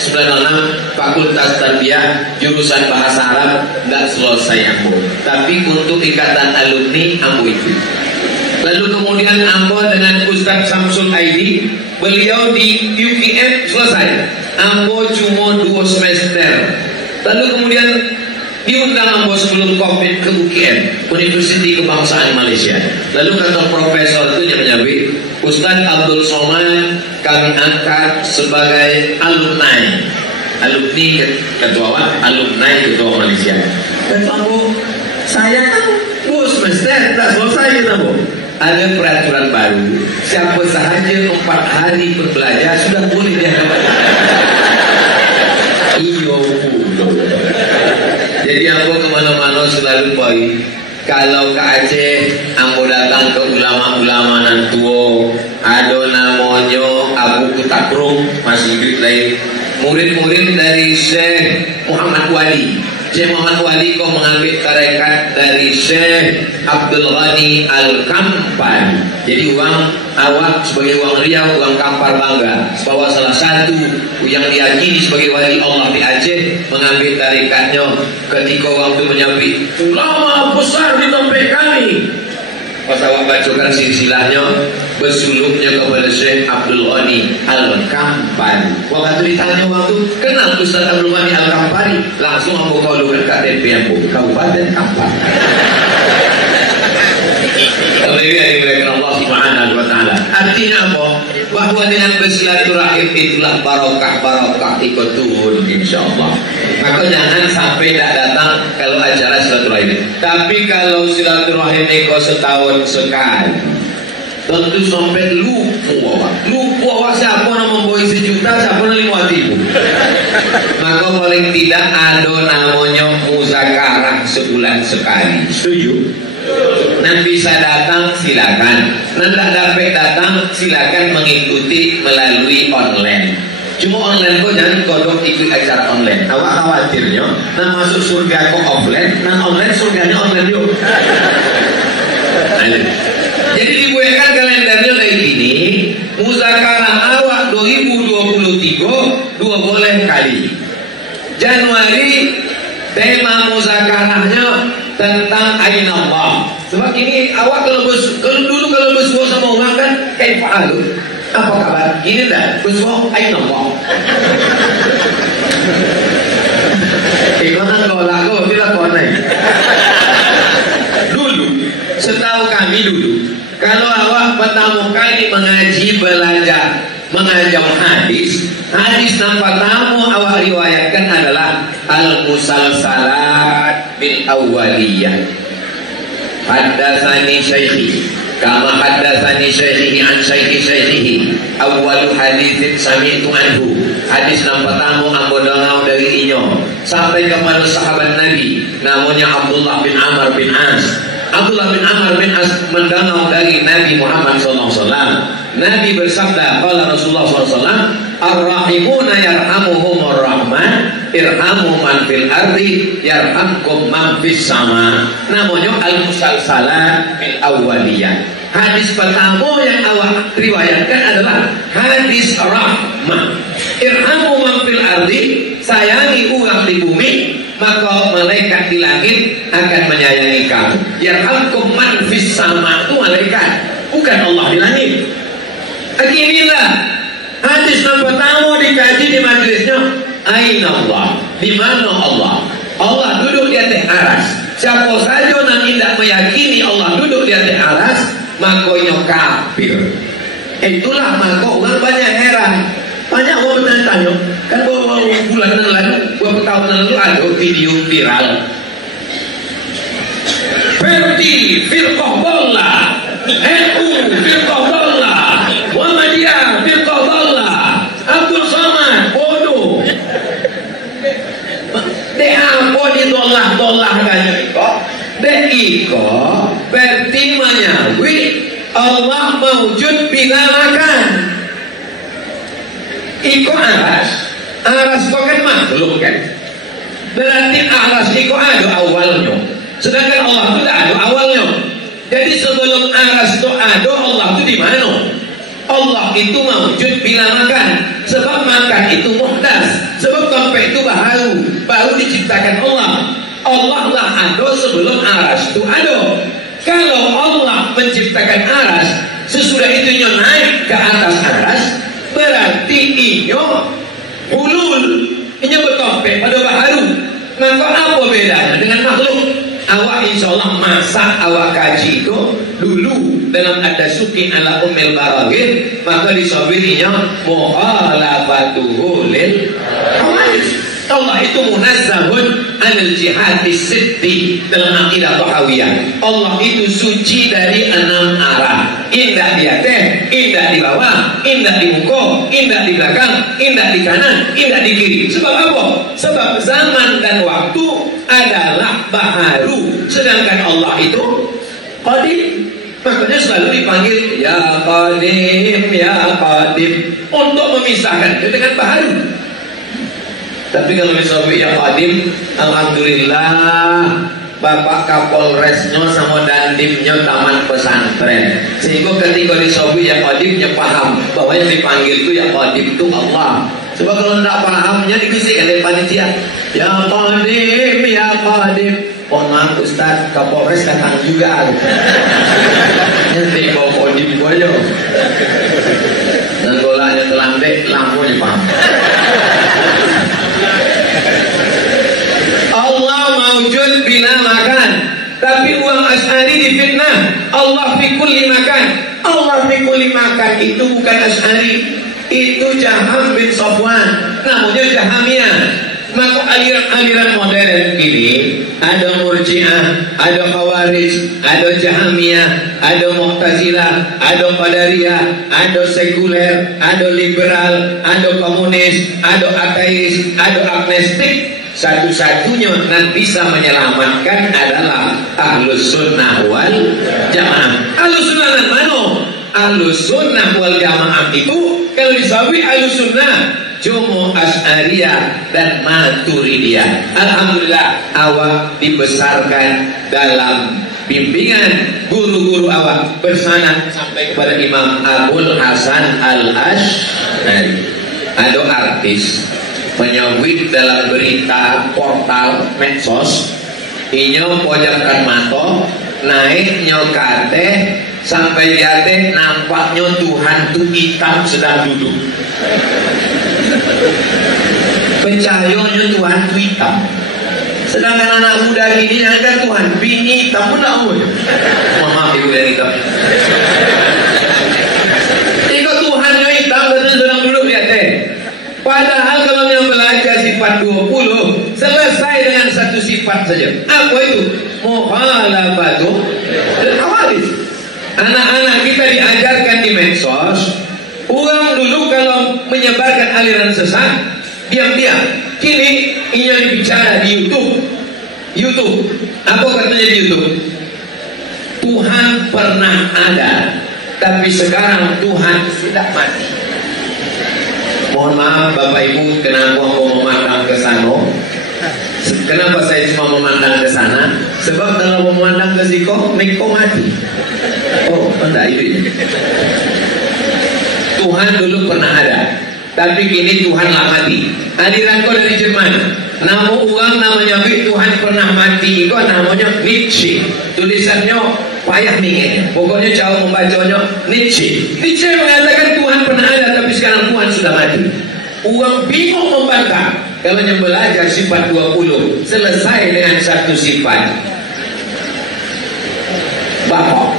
96 Fakultas Tarbiyah jurusan Bahasa Arab tak selesai Ambo, tapi untuk Ikatan Alumni Ambo itu. Lalu kemudian Ambo dengan Ustaz Samsul Aidi, beliau di UPM selesai. Ambo cuma 2 semester. Lalu kemudian diundang Ambo sebelum COVID ke UKM, Universiti Kebangsaan Malaysia. Lalu kata profesor itu dia menyebut, Ustaz Abdul Somad kami angkat sebagai alumni ketua Malaysia. Dan Ambo, saya kan 2 semester tak selesai kita Ambo. Ada peraturan baru, siapa sahaja 4 hari berbelajar sudah boleh dia dapat. Iyo. Jadi Ambo kemana-mana selalu baik. Kalau ke Aceh, Ambo datang ke ulama-ulama nan tua. Ada namanya Abu Kutakrung, masih hidup lagi. Murid-murid dari Syekh Muhammad Wali. Syekh Muhammad Wali kau mengambil tarekat dari Syekh Abdul Ghani Al-Kampar. Jadi uang awak sebagai uang Riau, uang Kampar bangga bahwa salah satu yang diyakini sebagai wali Allah di Aceh mengambil tarekatnya ketika waktu menyambi ulama besar di tempat kami. Pas awak bacakan silsilahnya, bersuluknya kepada Syekh Abdul Ghani Al-Kampar. Waktu ditanya waktu kenal Ustaz Abdul Ghani Al-Kampari, langsung aku kalukan KTP aku Kabupaten Kampar. Allah Subhanahu wa taala. Artinya apa? Bahwa dengan bersilaturahim itulah barokah ikut turun insyaallah. Maka jangan sampai tak datang kalau acara silaturahim. Tapi kalau silaturahim itu setahun sekali, tentu sampai lupa siapa yang membawa juta, siapa 50.000. Maka paling tidak ada namanya muzakarah sebulan sekali. Setuju? Nah bisa datang silakan, nah tidak dapat datang silakan mengikuti melalui online. Cuma online kok jangan kodok ikut acara online. Awak khawatirnya, nah masuk surga kok offline, nah online surganya online yuk. Jadi dibuatkan kalendernya kayak gini. Muzakarah awak 2023 2 bulan kali. Januari tema muzakarahnya tentang Aina Allah. Sebab ini awak kalau bersuara sama orang kan kayak pahalu. Apa kabar? Gini dah bersuara Aina Allah. Ikonan kau lagu bila kau naik. Dulu setahu kami dulu, kalau awak pertama kali mengaji belajar mengajar hadis yang pertama awak riwayatkan adalah al-musalsalat bil awwaliyah. Haddatsani syaikhi kama haddatsani syaikhi an syaikhi awwalu haditsin sami'tu anhu. Hadis yang pertama ambo dengar dari inyo sampai kepada sahabat Nabi namanya Abdullah bin Amr bin As. Abdullah bin Amr bin As mendengar dari Nabi Muhammad SAW. Nabi bersabda, qala Rasulullah SAW, ar-rahimuna yarhamuhumur rahman, irhamu man fil ardi, yarhamkum man fis sama. Namanya al-musalsalat bil awwaliyah. Hadis pertama yang awak riwayatkan adalah hadis rahmah. Irhamu man fil ardi, sayangi orang di bumi, maka malaikat di langit akan menyayangi kamu. Yarhamkum man fis sama, itu malaikat, bukan Allah di langit. Akhirnya hadis yang pertama dikaji di majlisnya, Aina Allah, di mana Allah? Allah duduk di atas aras. Siapa saja yang tidak meyakini Allah duduk di atas aras, makanya kafir. Itulah maka orang banyak heran. Banyak orang bertanya, kan beberapa bulan lalu, beberapa tahun lalu ada video viral. Verti firqah dhalla, NU firqah dhalla, Muhammadiyah firqah dhalla, Abdul Somad bodoh. Dek apa di dolah kan iko? Dek iko berarti menyawi Allah mewujud bila makan. Iko aras itu kan makhluk kan. Berarti aras iko ada awalnya. Sedangkan Allah itu tidak ada awalnya. Jadi sebelum aras itu ada, Allah itu di mana? Allah itu mewujud bila makan. Sebab makan itu muhdas. Sebab tempat itu baru diciptakan Allah. Allah lah ada sebelum aras itu ada. Kalau Allah menciptakan aras, sesudah itu naik ke atas aras, berarti inyo hulul, inyo bertompe pada baharu. Maka apa bedanya dengan makhluk? Awak insya Allah masak awak kaji itu dulu dalam ad-dasuki ala umil baragin, maka disabirinya muhalafatuhu lil hawadis. Allah itu munazzahun anil jihad sitti dalam akidah Tahawiyah. Allah itu suci dari 6 arah. Indah di atas, indah di bawah, indah di muka, indah di belakang, indah di kanan, indah di kiri. Sebab apa? Sebab zaman dan waktu adalah baharu, sedangkan Allah itu qadim. Makanya selalu dipanggil ya qadim, ya qadim, untuk memisahkan itu dengan baharu. Tapi kalau misalnya ya qadim, alhamdulillah Bapak Kapolresnya sama Dandimnya taman pesantren, sehingga ketika disobi ya qadimnya paham bahwa yang dipanggil itu ya qadim itu Allah. Sebab kalau tidak pahamnya dikisih oleh panitia ya qadim, ya qadim. Mohon maaf Ustaz, Kapolres datang juga. Nanti bawa qadim gua aja. Dan golanya telandek, lampunya paham. Allah mawujud bila makan. Tapi uang Asy'ari difitnah Allah fi kulli makan. Allah fi kulli makan itu bukan Asy'ari, itu Jaham bin Safwan, namanya Jahamiyah. Maka aliran-aliran modern ini ada Murji'ah, ada Khawarij, ada Jahmiyah, ada Mu'tazilah, ada Qadariyah, ada sekuler, ada liberal, ada komunis, ada ateis, ada agnostik. Satu-satunya yang bisa menyelamatkan adalah Ahlus Sunnah wal Jamaah. Ahlus Sunnah dan mana? Ahlus Sunnah wal Jamaah itu kalau disawi Ahlus Sunnah Jumu Asy'ariyah dan Maturidiyah. Alhamdulillah awak dibesarkan dalam bimbingan guru-guru awak bersanad sampai kepada Imam Abul Hasan Al-Asy'ari. Ada artis menyambut dalam berita portal medsos inyo pojakan mato naik nyokate sampai jate nampaknya Tuhan tu hitam sedang duduk. Percayanya Tuhan tu hitam, sedangkan anak muda gini ada Tuhan bini hitam pun tak mau. Maaf ibu yang hitam. Ikut Tuhannya hitam betul sedang duduk lihat deh. Padahal kalau yang belajar sifat 20 selesai dengan satu sifat saja. Apa itu? Mukhalafatu al-hawadits. Anak-anak kita diajarkan di medsos. Orang dulu kalau menyebarkan aliran sesat diam-diam. Kini ini yang dibicara di YouTube. Apa katanya di YouTube? Tuhan pernah ada, tapi sekarang Tuhan sudah mati. Mohon maaf Bapak Ibu, kenapa mau memandang ke sana? Kenapa saya cuma memandang ke sana? Sebab kalau memandang ke siko, Miko mati. Oh, enggak itu. Tuhan dulu pernah ada, tapi kini Tuhan lah mati. Aliran kau dari Jerman. Nama uang namanya Tuhan pernah mati. Itu namanya Nietzsche. Tulisannya payah mingin. Pokoknya jauh membacanya Nietzsche. Nietzsche mengatakan Tuhan pernah ada, tapi sekarang Tuhan sudah mati. Uang bingung membantah. Kalau yang belajar sifat 20 selesai dengan satu sifat. Bapak.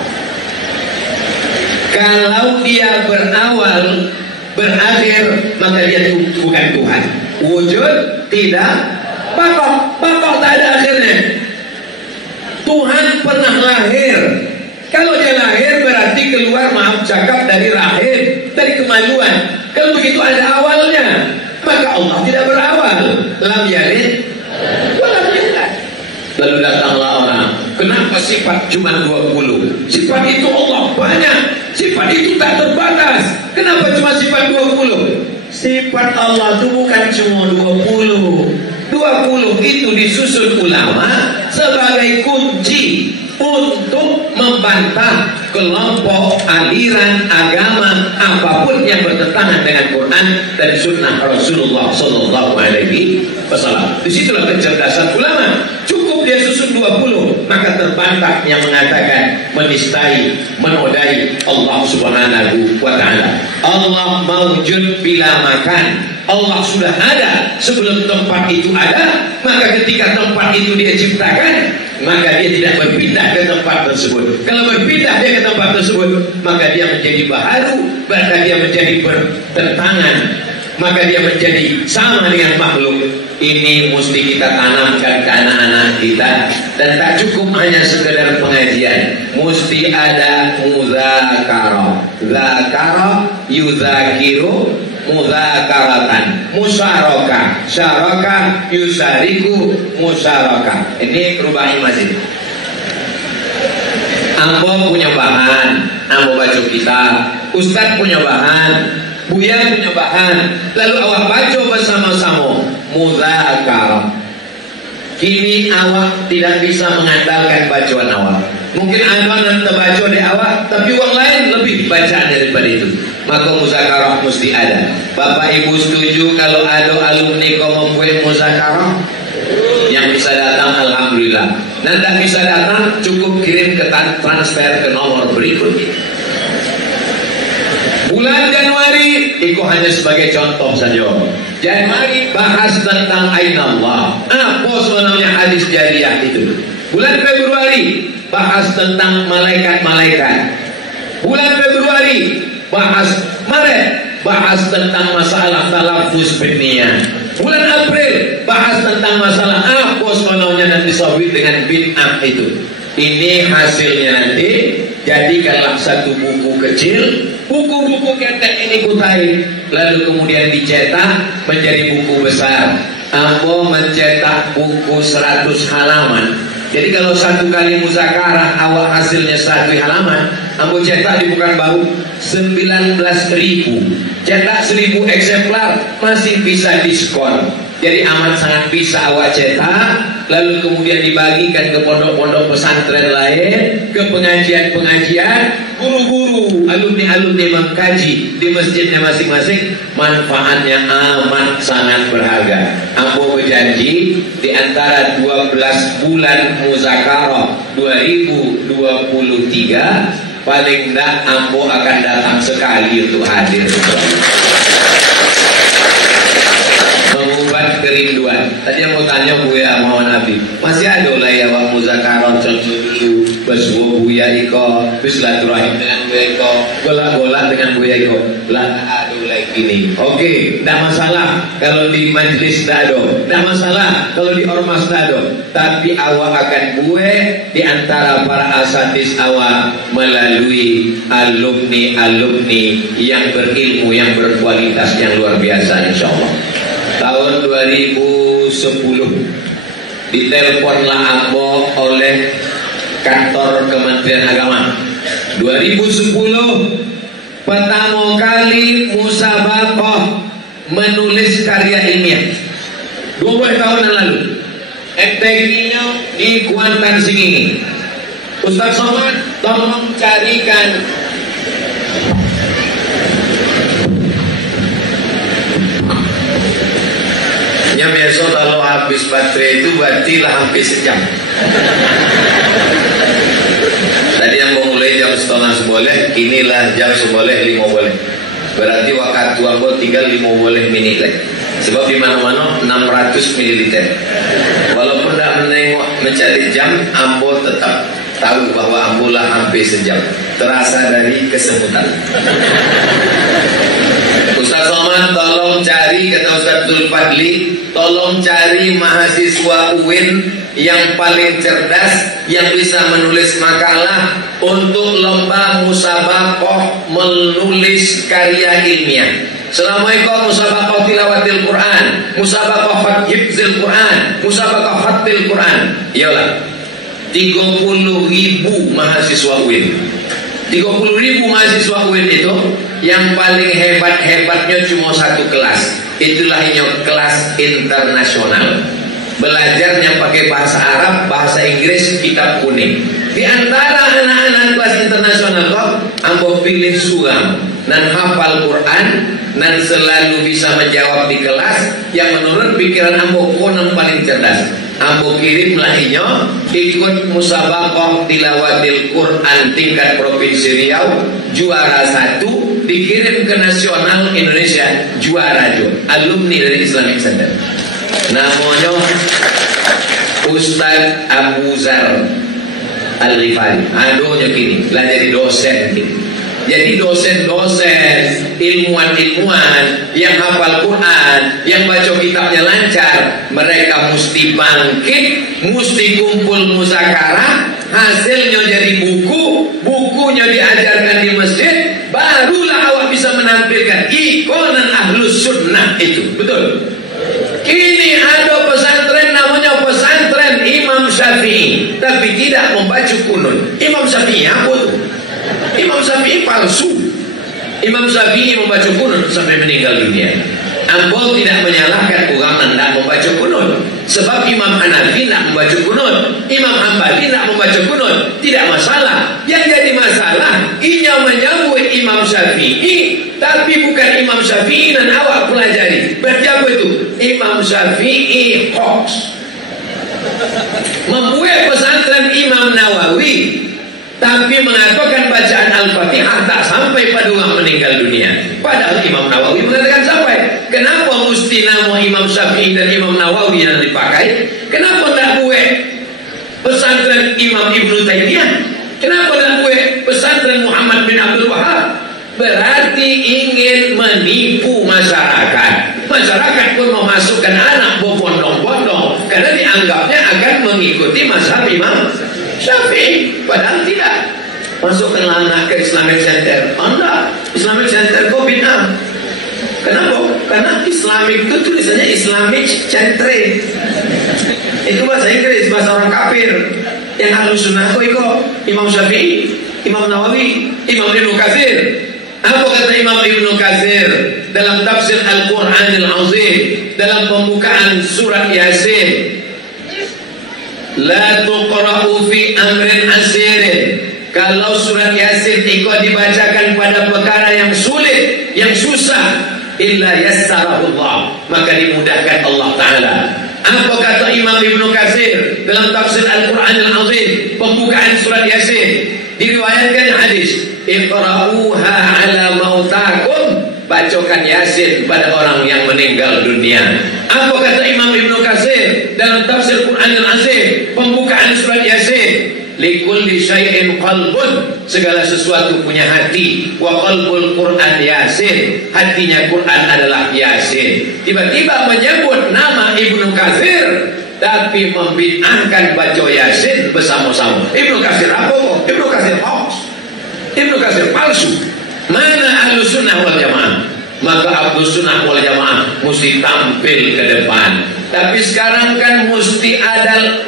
Kalau dia berawal, berakhir, maka dia bukan Tuhan. Wujud tidak, Bapak tak ada akhirnya. Tuhan pernah lahir. Kalau dia lahir berarti keluar, maaf cakap, dari rahim, dari kemaluan. Kalau begitu ada awalnya, maka Allah tidak berawal. Lam yalid walam yulad. Lalu datanglah orang, kenapa sifat cuma 20? Sifat itu Allah banyak, sifat itu tak terbatas. Kenapa cuma sifat 20? Sifat Allah itu bukan cuma 20. 20 itu disusun ulama sebagai kunci untuk membantah kelompok aliran agama apapun yang bertentangan dengan Quran dan Sunnah Rasulullah Sallallahu Alaihi Wasallam. Disitulah kecerdasan ulama. Cukup dia susun 20, maka terbantah yang mengatakan menistai, menodai Allah Subhanahu wa Ta'ala. Allah mawjud bila makan. Allah sudah ada sebelum tempat itu ada, maka ketika tempat itu dia ciptakan, maka dia tidak berpindah ke tempat tersebut. Kalau berpindah dia ke tempat tersebut, maka dia menjadi baharu, maka dia menjadi bertentangan, maka dia menjadi sama dengan makhluk. Ini mesti kita tanamkan ke anak-anak kita, dan tak cukup hanya sekedar pengajian, mesti ada muzakarah. Zakara yuzakiru muzakaratan, musyarakah, syarakah yusariku musyarakah. Ini perubahan masjid. Ambo punya bahan, ambo baca kitab, Ustaz punya bahan, Buya punya bahan, lalu awak baca bersama-sama muzakarah. Kini awak tidak bisa mengandalkan bacaan awak. Mungkin anda nanti baca di awak, tapi orang lain lebih bacaan daripada itu. Maka muzakarah mesti ada. Bapak Ibu setuju kalau ada alumni kau membuat muzakarah? Yang bisa datang alhamdulillah. Dan tak bisa datang cukup kirim ke transfer ke nomor berikut. Bulan Januari itu hanya sebagai contoh saja. Januari bahas tentang Ainallah. Apa sebenarnya hadis jariah itu? Bulan Februari bahas tentang malaikat-malaikat. Bulan Februari bahas Maret bahas tentang masalah talafuz bin niyah. Bulan April bahas tentang masalah apa sebenarnya nanti sawit dengan bid'ah itu. Ini hasilnya nanti. Jadikanlah satu buku kecil, buku-buku ketek ini kutai, lalu kemudian dicetak menjadi buku besar. Ambo mencetak buku 100 halaman. Jadi kalau satu kali muzakarah awal hasilnya 100 halaman, ambo cetak di Pekanbaru 19.000. Cetak 1.000 eksemplar masih bisa diskon. Jadi amat sangat bisa awak cetak, lalu kemudian dibagikan ke pondok-pondok pesantren lain, ke pengajian-pengajian, guru-guru, alumni-alumni mengkaji di masjidnya masing-masing. Manfaatnya amat sangat berharga. Ambo berjanji di antara 12 bulan muzakarah 2023 paling tidak ambo akan datang sekali untuk hadir. Mengubat kerinduan. Tadi yang mau tanya Buya Mohon Nabi, masih ada lah ya wak muzakarah contoh dulu bersuah Buya Iko, bersilaturahim dengan Buya Iko, golak-golak dengan Buya Iko. Lah ada lagi ini. Oke, tidak masalah kalau di majlis tidak ada, tidak masalah kalau di ormas tidak ada. Tapi awak akan gue di antara para asatis awak melalui alumni-alumni yang berilmu, yang berkualitas, yang luar biasa insya Allah. Tahun 2010 diteleponlah ambo oleh kantor Kementerian Agama. 2010 pertama kali musabaqah menulis karya ilmiah. 20 tahun yang lalu. FTG-nya di Kuantan Singingi. Ustaz Somad tolong carikan yang biasa kalau habis baterai itu berarti lah hampir sejam. Tadi yang mau mulai jam 9:30 boleh, inilah jam 9:05 boleh. Berarti waktu ambo tinggal 5 boleh menit lagi. Sebab di mana-mana 600 ml. Walaupun tidak menengok mencari jam, ambo tetap tahu bahwa ambo lah hampir sejam. Terasa dari kesemutan. Ustaz Somad tolong cari, kata Ustaz Zulfadli, tolong cari mahasiswa UIN yang paling cerdas, yang bisa menulis makalah untuk lomba musabaqah menulis karya ilmiah. Assalamualaikum, musabaqah tilawatil Quran, musabaqah hifzil Quran, musabaqah khatil Quran. Iyalah 30.000 mahasiswa UIN. 30.000 mahasiswa UIN itu yang paling hebat-hebatnya cuma satu kelas. Itulah kelas internasional. Belajarnya pakai bahasa Arab, bahasa Inggris, kitab kuning. Di antara anak-anak kelas internasional kok, ambo pilih suram dan hafal Quran dan selalu bisa menjawab di kelas. Yang menurut pikiran ambo konon paling cerdas. Ambo kirim lahinya ikut musabaqah tilawatil Quran tingkat provinsi Riau, juara 1, dikirim ke nasional Indonesia, juara 2, alumni dari Islamic Center. Namanya Ustaz Abu Zar Al-Ghifari. Aduhnya kini lah jadi dosen kini. Jadi dosen-dosen, ilmuwan-ilmuwan yang hafal Quran, yang baca kitabnya lancar, mereka mesti bangkit, mesti kumpul muzakarah, hasilnya jadi buku, bukunya diajarkan di masjid, barulah awak bisa menampilkan ikonan ahlus sunnah itu. Betul? Kini ada pesantren namanya pesantren Imam Syafi'i, tapi tidak membaca kunun. Imam Syafi'i apa itu? Imam Syafi'i palsu. Imam Syafi'i membaca kunun sampai meninggal dunia. Ambo tidak menyalahkan orang yang tidak membaca kunun. Sebab Imam Hanafi tidak membaca kunun, Imam Hambali tidak membaca kunun. Tidak masalah. Yang jadi masalah, ia menyambut Imam Syafi'i, tapi bukan Imam Syafi'i dan awak pelajari. Berarti apa itu? Imam Syafi'i hoax. Membuat pesantren Imam Nawawi, tapi mengatakan bacaan Al-Fatihah tak sampai pada orang meninggal dunia. Padahal Imam Nawawi mengatakan sampai. Kenapa mesti nama Imam Syafi'i dan Imam Nawawi yang dipakai? Kenapa tak buat pesantren Imam Ibnu Taimiyah? Kenapa tak buat pesantren Muhammad bin Abdul Wahab? Berarti ingin menipu masyarakat. masyarakat pun memasukkan anak berbondong-bondong karena dianggapnya akan mengikuti mazhab Imam Syafi'i, padahal tidak. Masukkanlah anak ke Islamic Center. Anda Islamic Center kok bid'ah. Kenapa? Karena Islamic itu tulisannya Islamic Center. Itu bahasa Inggris, bahasa orang kafir. Yang Ahlus Sunnah kok ikut Imam Syafi'i, Imam Nawawi, Imam Ibnu Katsir. Apa kata Imam Ibnu Katsir dalam tafsir Al-Qur'anil Azim, dalam pembukaan surat Yasin? La tuqra'u fi amrin asirin. Kalau surat Yasin ikut dibacakan pada perkara yang sulit, yang susah, illa yassarahullah, maka dimudahkan Allah Ta'ala. Apa kata Imam Ibnu Katsir dalam tafsir Al-Qur'anil Azim, pembukaan surat Yasin? Diriwayatkan hadis, iqra'uha ala mautakum, bacakan Yasin pada orang yang meninggal dunia. Apa kata Imam Ibnu Katsir dalam tafsir Qur'anil Azim, pembukaan surat Yasin? Likulli syai'in qalbun, segala sesuatu punya hati. Wa qalbul Qur'an Yasin, hatinya Quran adalah Yasin. Tiba-tiba menyebut nama Ibnu Katsir, tapi membid'ahkan baca Yasin bersama-sama. Ibnu Katsir apa? Ibnu Katsir hoax, Ibnu Katsir palsu. Mana Ahlus Sunnah wal Jamaah? Maka Ahlus Sunnah wal Jamaah mesti tampil ke depan. Tapi sekarang kan mesti ada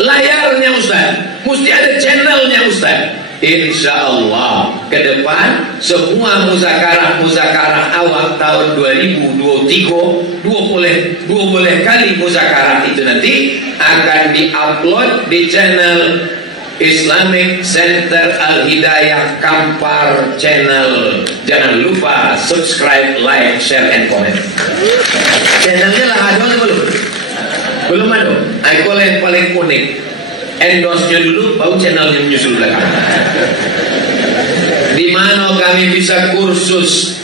layarnya Ustaz, mesti ada channelnya Ustaz. Insya Allah ke depan semua muzakarah awal tahun 2023 dua kali muzakarah itu nanti akan diupload di channel Islamic Center Al-Hidayah Kampar channel. Jangan lupa subscribe, like, share, and comment. Channelnya lah ada belum? Belum ada. Aku yang paling unik, endorse-nya dulu, baru channelnya menyusul belakang. Di mana kami bisa kursus?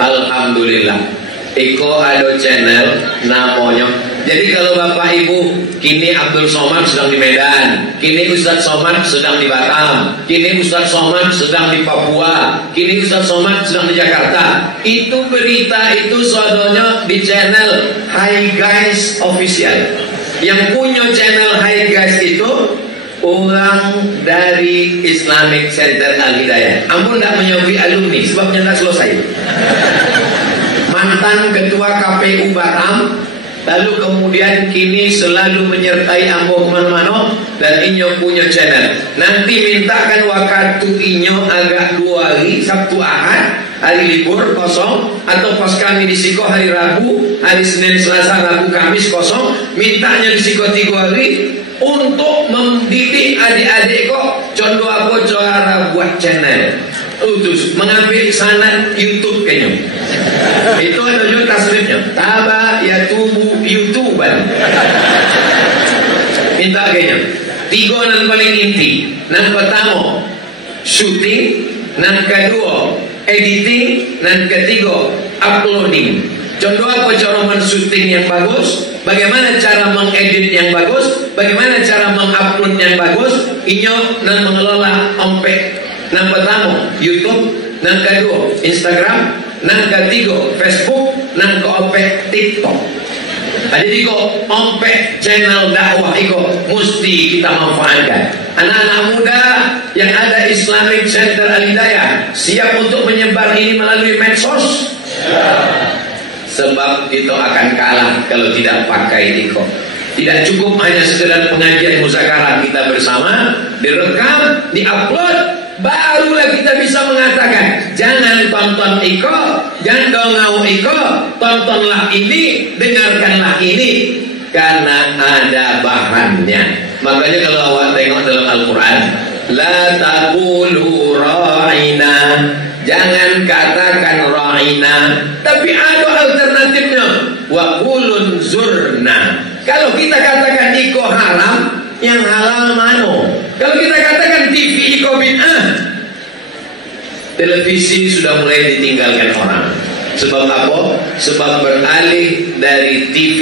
Alhamdulillah. Iko ada channel namanya. Jadi kalau Bapak Ibu, kini Abdul Somad sedang di Medan, kini Ustaz Somad sedang di Batam, kini Ustaz Somad sedang di Papua, kini Ustaz Somad sedang di Jakarta. Itu berita itu soalnya di channel Hi Guys Official. Yang punya channel Hi Guys itu orang dari Islamic Center Al-Hidayah. Ampun tidak menyebut alumni, sebabnya tidak selesai. Mantan ketua KPU Batam, lalu kemudian kini selalu menyertai Ambo kemana-mana, dan inyo punya channel. Nanti mintakan waktu inyo agak 2 hari, Sabtu Ahad, hari libur kosong, atau pas kami di Siko hari Rabu, hari Senin, Selasa, Rabu, Kamis kosong, mintanya di Siko 3 hari untuk mendidik adik-adik kok. Contoh aku cara buat channel, utus mengambil sanad YouTube kayaknya. Itu ada juga tasrifnya, taba ya tubuh YouTuber. Minta kayaknya 3 yang paling inti. Yang pertama shooting, yang kedua editing, dan ketiga uploading. Contoh apa cara men-shooting yang bagus, bagaimana cara mengedit yang bagus, bagaimana cara mengupload yang bagus. Inyo dan mengelola ompek. Yang pertama YouTube, yang kedua Instagram, yang ketiga Facebook, yang keempat TikTok. Jadi kok ompek channel dakwah itu mesti kita manfaatkan. Anak-anak muda yang ada Islamic Center Al-Hidayah siap untuk menyebar ini melalui medsos? Sebab itu akan kalah kalau tidak pakai itu. Tidak cukup hanya sekedar pengajian muzakarah kita bersama, direkam, diupload, barulah kita bisa mengatakan jangan tonton iko, jangan dongau iko, tontonlah ini, dengarkanlah ini, karena ada bahannya. Makanya kalau awak tengok dalam Al-Quran, la taqulu ra'ina, jangan katakan ra'ina, tapi ada alternatifnya, wa qulun zurna. Kalau kita katakan iko haram, yang halal mano. Kalau kita katakan TV iko bid'ah, televisi sudah mulai ditinggalkan orang. Sebab apa? Sebab beralih dari TV.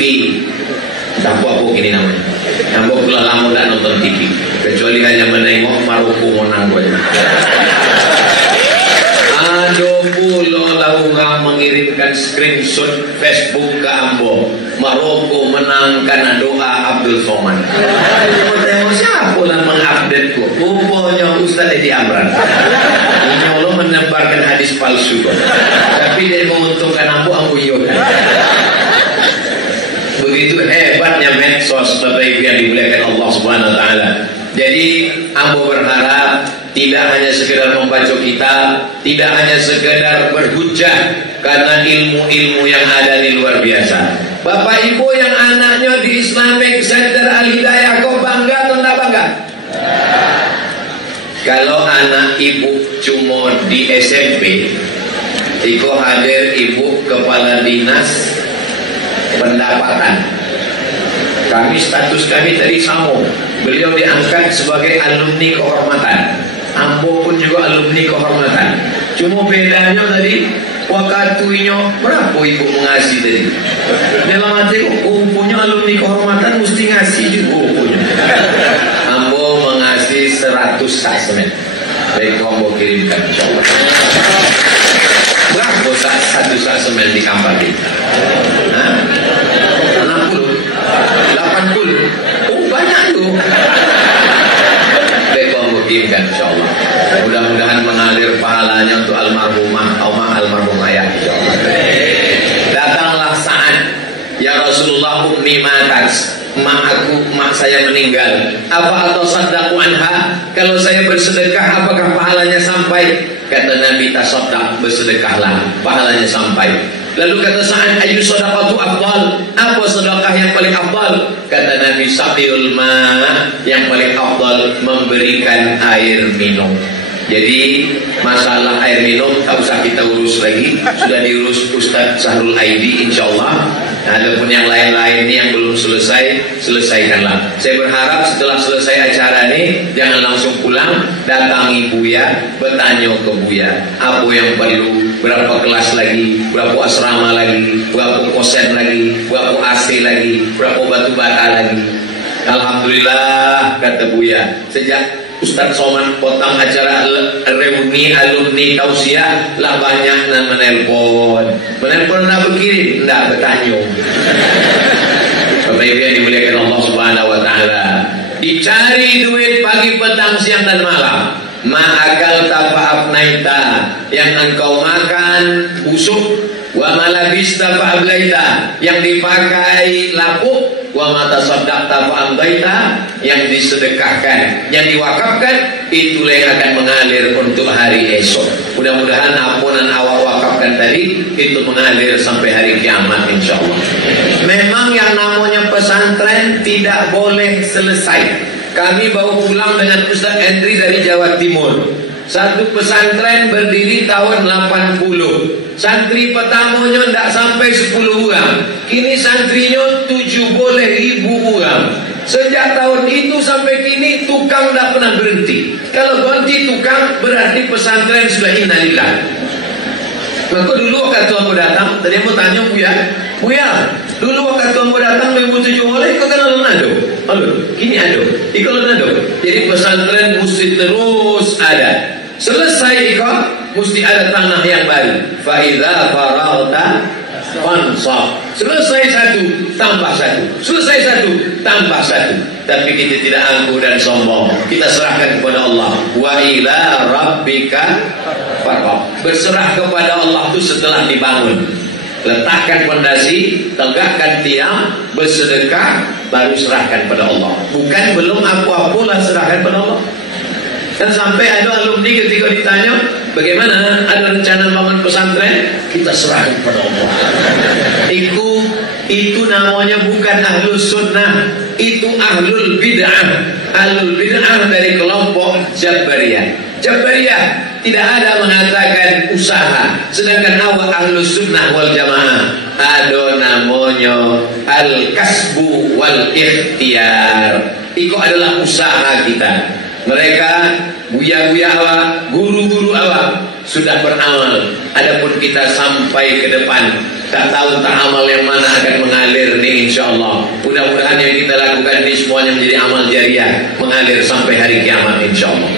Apa gini namanya? Nampak pula lama tak nonton TV, kecuali hanya menengok Maruku menang saja. Ada pula lalu mengirimkan screenshot Facebook ke Ambo, Maroko menang karena doa Abdul Somad. Tengok siapa yang mengupdate ku? Rupanya Ustaz Edi Amran. Insya Allah menebarkan hadis palsu, tapi dia menguntungkan Ambo yoga. Begitu hebatnya medsos, Bapak Ibu yang dimuliakan Allah Subhanahu Wa Taala. Jadi Ambo berharap tidak hanya sekedar membaca kitab, tidak hanya sekedar berhujjah, karena ilmu-ilmu yang ada ini luar biasa. Bapak Ibu yang anaknya di Islamic Center Al-Hidayah, kok bangga atau tidak bangga? Kalau anak ibu cuma di SMP, iko hadir ibu kepala dinas pendapatan. Kami status kami tadi sama. Beliau diangkat sebagai alumni kehormatan. Ambo pun juga alumni kehormatan. Cuma bedanya tadi wakatunya berapa ibu mengasih tadi. Dalam hati punya alumni kehormatan mesti ngasih juga punya. Ambo mengasih 100 saksemen. Baik, Ambo kirimkan insyaallah. Berapa satu saksemen di kampung kita? 60, 80. Oh banyak tuh. Baik, Ambo kirimkan insyaallah. Mudah-mudahan mengalir pahalanya untuk almarhumah almarhum ayah insyaallah. Datanglah saat ya Rasulullah ummi matat, mak saya meninggal. Apa atau sadaqu anha? Kalau saya bersedekah apakah pahalanya sampai? Kata Nabi, tasaddaq, bersedekahlah, pahalanya sampai. Lalu kata Sa'ad, ayu sadaqatu afdal? Apa sedekah yang paling afdal? Kata Nabi, saqiyul ma', yang paling afdal memberikan air minum. Jadi masalah air minum tak usah kita urus lagi, sudah diurus Ustaz Sahrul Aidi insyaallah. Adapun yang lain-lain ini yang belum selesai, selesaikanlah. Saya berharap setelah selesai acara ini jangan langsung pulang, datangi Buya, bertanya ke Buya apa yang perlu, berapa kelas lagi, berapa asrama lagi, berapa kosen lagi, berapa AC lagi, berapa batu bata lagi. Alhamdulillah kata Buya, sejak Ustaz Somad potong acara reuni alumni tausiah lah banyak yang menelpon nak berkirim, tidak bertanya. Bapak Ibu yang dimuliakan Allah Subhanahu Wa Taala, dicari duit pagi, petang, siang dan malam. Ma'akal tafa'afnaita, yang engkau makan busuk. Wa malabista fa'ablaita, yang dipakai lapuk. Wa mata saddaqta fa'amdaita, yang disedekahkan, yang diwakafkan, itulah yang akan mengalir untuk hari esok. Mudah-mudahan ampunan awak wakafkan tadi itu mengalir sampai hari kiamat insyaallah. Memang yang namanya pesantren tidak boleh selesai. Kami baru pulang dengan Ustaz Henry dari Jawa Timur. Satu pesantren berdiri tahun 80. Santri pertamanya tidak sampai 10 orang. Kini santrinya 70.000 orang. Sejak tahun itu sampai kini tukang tidak pernah berhenti. Kalau berhenti tukang berarti pesantren sudah innalillah. Maka dulu waktu aku datang, tadi aku tanya Buya, dulu waktu aku datang 2007 oleh kau kan nado. Halo, kini ada. Kalau nado. Jadi pesantren mesti terus ada. Selesai ikut, mesti ada tanah yang baru. Fa'idha faralta fansab. Selesai satu, tambah satu. Selesai satu, tambah satu. Tapi kita tidak angkuh dan sombong. Kita serahkan kepada Allah. Wa ila rabbika farghab. Berserah kepada Allah itu setelah dibangun. Letakkan fondasi, tegakkan tiang, bersedekah, baru serahkan pada Allah. Bukan belum apa-apa lah serahkan pada Allah. Dan sampai ada alumni ketika ditanya bagaimana ada rencana bangun pesantren, kita serahkan kepada Allah. Itu namanya bukan ahlus sunnah, itu ahlul bid'ah. Ahlul bid'ah dari kelompok Jabariyah. Jabariyah tidak ada mengatakan usaha, sedangkan awak ahlus sunnah wal jamaah ada namanya al-kasbu wal ikhtiyar. Itu adalah usaha kita. Mereka buya-buya awak, guru-guru awak sudah beramal. Adapun kita sampai ke depan tak tahu tak amal yang mana akan mengalir nih insyaallah. Mudah-mudahan yang kita lakukan ini semuanya menjadi amal jariah, mengalir sampai hari kiamat insyaallah.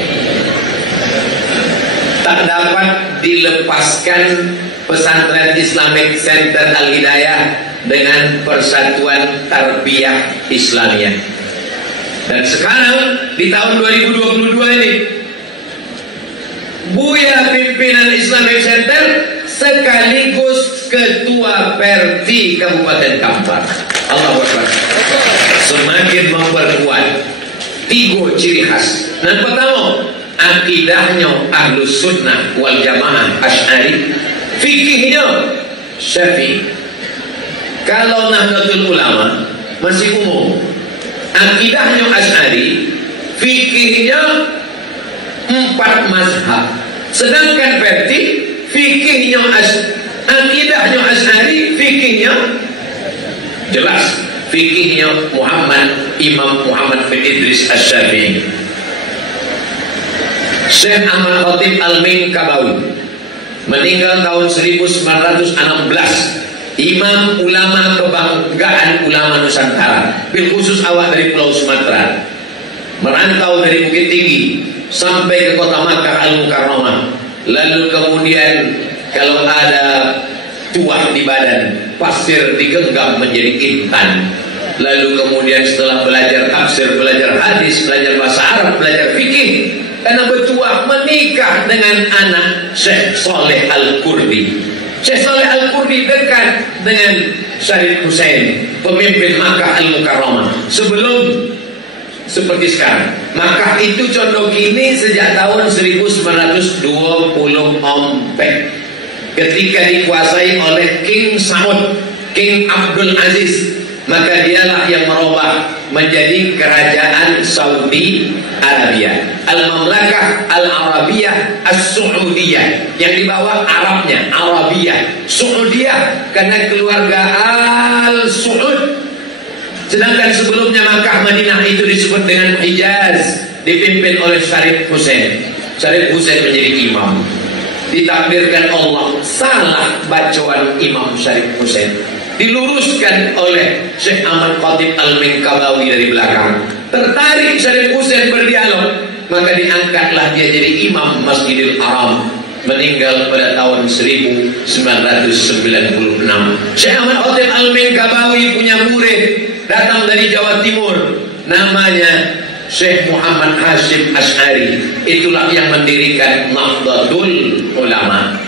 Tak dapat dilepaskan Pesantren Islamic Center Al-Hidayah dengan Persatuan Tarbiyah Islamiyah. Dan sekarang di tahun 2022 ini, Buya pimpinan Islamic Center sekaligus ketua Perti Kabupaten Kampar. Allahu Akbar. Semakin memperkuat 3 ciri khas. Yang pertama, akidahnya Ahlus Sunnah wal Jamaah Asy'ari, fikihnya Syafi'i. Kalau Nahdlatul Ulama masih umum, akidahnya Asy'ari, fikihnya 4 mazhab. Sedangkan Perti fikihnya akidahnya Asy'ari, fikihnya jelas, fikihnya Imam Muhammad bin Idris Asy-Syafi'i. Syekh Ahmad Khatib Al-Minkabawi meninggal tahun 1916, imam ulama kebanggaan ulama Nusantara, bil khusus awak dari Pulau Sumatera, merantau dari Bukit Tinggi sampai ke kota Makkah Al-Mukarramah. Lalu kemudian kalau ada tuah di badan, pasir digenggam menjadi intan. Lalu kemudian setelah belajar tafsir, belajar hadis, belajar bahasa Arab, belajar fikih, karena bertuah menikah dengan anak Syekh Saleh Al-Kurdi. Syekh Saleh Al-Kurdi dekat dengan Syarif Hussein, pemimpin Makkah Al-Mukarramah. Sebelum seperti sekarang, Makkah itu condong kini sejak tahun 1924, ketika dikuasai oleh King Saud, King Abdul Aziz. Maka dialah yang merubah menjadi kerajaan Saudi Arabia, Al-Mamlakah Al-Arabiyah As-Saudiyah, yang dibawa Arabnya Arabiyah, Saudiyah karena keluarga Al-Saud. Sedangkan sebelumnya Makkah Madinah itu disebut dengan Hijaz, dipimpin oleh Syarif Hussein. Syarif Hussein menjadi imam. Ditakdirkan Allah salah bacaan Imam Syarif Hussein, diluruskan oleh Syekh Ahmad Khatib Al-Minkabawi dari belakang. Tertarik Syarif Hussein berdialog, maka diangkatlah dia jadi imam Masjidil Haram. Meninggal pada tahun 1996. Syekh Ahmad Khatib Al-Minkabawi punya murid datang dari Jawa Timur, namanya Syekh Muhammad Hashim Asy'ari. Itulah yang mendirikan Nahdlatul Ulama.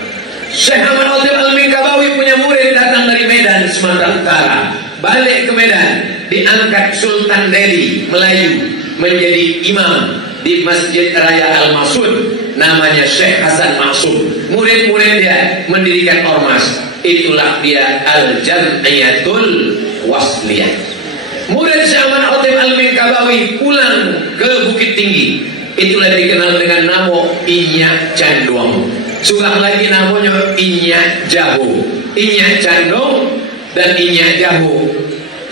Syekh Ahmad Khatib Al-Minkabawi punya murid datang dari Medan, Sumatera Utara. Balik ke Medan, diangkat Sultan Delhi Melayu menjadi imam di Masjid Raya Al-Masud, namanya Syekh Hasan Maksud. Murid-murid dia mendirikan ormas. Itulah dia Al-Jam'iyatul Wasliyah. Murid Syekh Ahmad Khatib Al-Minkabawi pulang ke Bukit Tinggi. Itulah dikenal dengan nama Inyak Candong. Surah lagi namanya Inyak Jahu, Inyak Candong dan Inyak Jahu.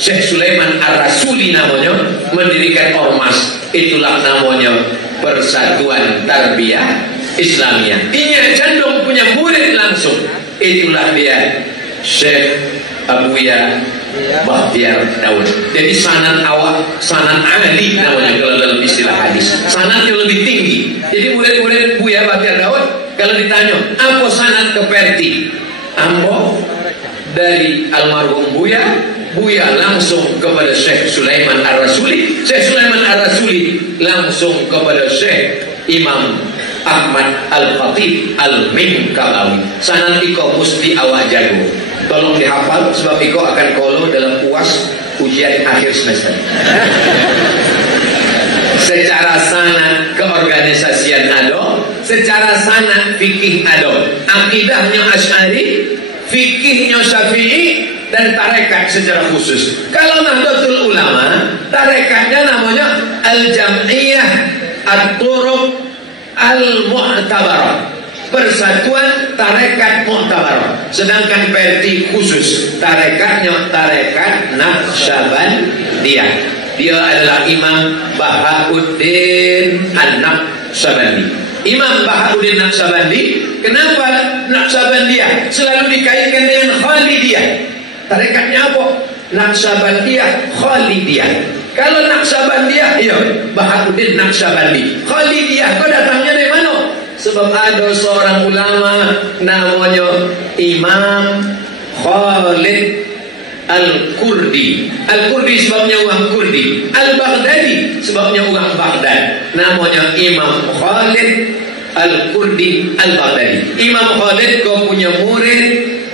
Syekh Sulaiman Ar-Rasuli namanya mendirikan ormas. Itulah namanya Persatuan Tarbiyah Islamiyah. Inyak Candong punya murid langsung. Itulah dia Syekh Abuya Bahtiar Daud. Jadi sanad awak, sanad ali namanya kalau dalam istilah hadis. Sanadnya lebih tinggi. Jadi murid-murid Buya Bahtiar Daud kalau ditanya apa sanad ke Perti, ambo dari almarhum Buya, Buya langsung kepada Syekh Sulaiman Ar-Rasuli, Syekh Sulaiman Ar-Rasuli langsung kepada Syekh Imam Ahmad Al-Khatib Al-Minkabawi. Sanad iko mesti awak jago. Tolong dihafal sebab iko akan kolo dalam UAS ujian akhir semester. Secara sanad keorganisasian ada, secara sanad fikih ada. Akidahnya Asy'ari, fikihnya Syafi'i, dan tarekat secara khusus. Kalau Nahdlatul Ulama, tarekatnya namanya Al-Jam'iyah At-Turuq Al-Mu'tabarah, Persatuan Tarekat Mu'tabarah. Sedangkan Perti khusus, tarekatnya tarekat Naqsyabandiyah. Dia adalah Imam Bahauddin An-Naqsyabandi. Imam Bahauddin Naqsyabandi, kenapa Naqsyabandiyah selalu dikaitkan dengan Khalidiyah? Tarekatnya apa? Naqsyabandiyah Khalidiyah. Kalau Naqsyabandiyah, iya Bahauddin Naqsyabandi. Khalidiyah kau datangnya dari mana? Sebab ada seorang ulama namanya Imam Khalid Al-Kurdi. Al-Kurdi sebabnya orang Kurdi. Al-Baghdadi sebabnya orang Baghdad. Namanya Imam Khalid Al-Kurdi Al-Baghdadi. Imam Khalid kau punya murid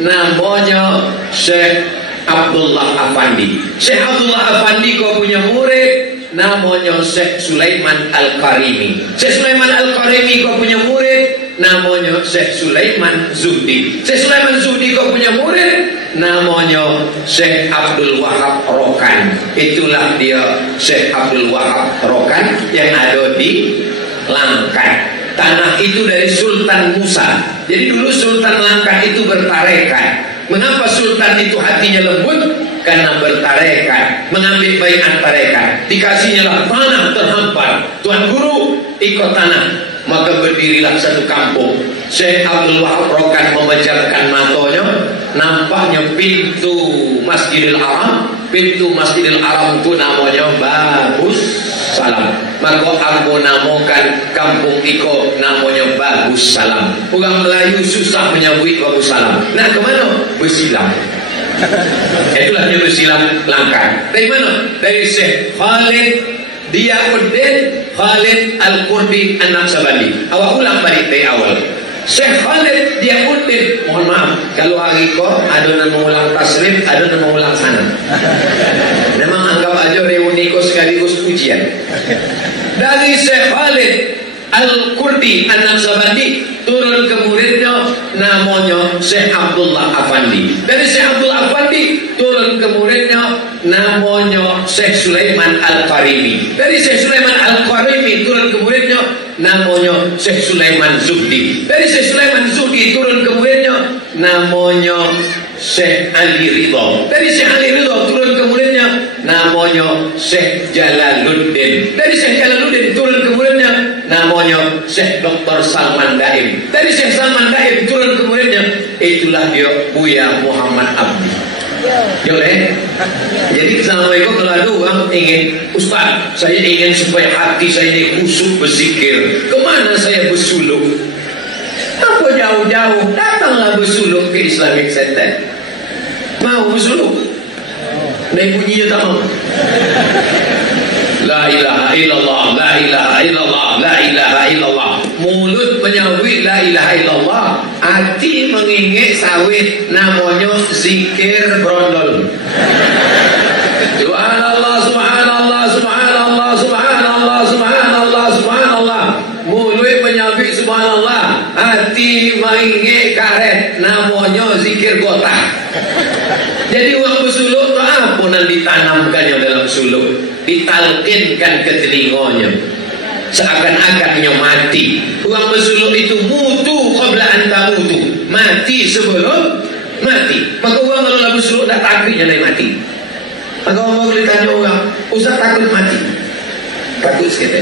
namanya Syekh Abdullah Afandi. Syekh Abdullah Afandi kau punya murid namanya Syekh Sulaiman Al-Karimi. Syekh Sulaiman Al-Karimi kau punya murid namanya Syekh Sulaiman Zuhdi. Syekh Sulaiman Zuhdi kau punya murid namanya Syekh Abdul Wahab Rokan. Itulah dia Syekh Abdul Wahab Rokan yang ada di Langkat. Tanah itu dari Sultan Musa. Jadi dulu Sultan Langkat itu bertarekat. Mengapa Sultan itu hatinya lembut? Karena bertarekat, mengambil baiat tarekat. Dikasihnya lah tanah terhampar. Tuan Guru ikut tanah, maka berdirilah satu kampung. Syekh Abdul Wahab Rokan memejamkan matanya, nampaknya pintu Masjidil Haram. Pintu Masjidil Haram itu namanya Babus Salam. Maka aku namakan kampung Iko namanya Babus Salam. Orang Melayu susah menyebut Babus Salam. Nah kemana? Bersilam. Itulah dia bersilam Langkat. Dari mana? Dari Syekh Khalid Diauddin Khalid Al-Kurdi An-Naqsabandi. Awak ulang balik dari awal. Syekh Khalid Diauddin, mohon maaf kalau hari ko ada yang mengulang tasrif, ada yang mengulang sana. Memang anggap aja reuni ko sekaligus ujian. Dari Syekh Khalid Al-Kurdi An-Naqsabandi turun ke muridnya namanya Syekh Abdullah Afandi. Dari Syekh Abdullah Afandi turun ke muridnya namanya Syekh Sulaiman Al-Karimi. Dari Syekh Sulaiman Al-Karimi turun ke muridnya namanya Syekh Sulaiman Zuhdi. Dari Syekh Sulaiman Zuhdi turun ke muridnya namanya Syekh Ali Ridha. Dari Syekh Ali Ridha turun ke muridnya namanya Syekh Jalaluddin. Dari Syekh Jalaluddin turun ke muridnya namanya Syekh Dr. Salman Daim. Dari Syekh Salman Daim turun ke muridnya, itulah dia Buya Muhammad Abdi. Boleh? Jadi assalamualaikum, kalau ada orang ingin, Ustaz, saya ingin supaya hati saya ini khusyuk berzikir. Kemana saya bersuluk? Apa jauh-jauh? Datanglah bersuluk ke Islamic Center. Mau bersuluk? Naik bunyi je tak mau. La ilaha illallah, la ilaha illallah, la ilaha illallah. Mulut menyawit la ilaha illallah, hati mengingit sawit, namanya zikir brondol. Subhanallah, subhanallah, subhanallah, subhanallah, subhanallah, subhanallah. Mulut menyawit subhanallah, hati mengingit karet, namanya zikir kotak. Jadi orang bersuluk itu apa yang ditanamkannya dalam suluk? Ditalkinkan ke telinganya, seakan-akannya mati. Orang bersuluk itu mutu qabla anta mutu, mati sebelum mati. Maka orang kalau bersuluk dah takutnya naik mati. Maka orang boleh tanya orang, Ustaz takut mati? Takut sekali.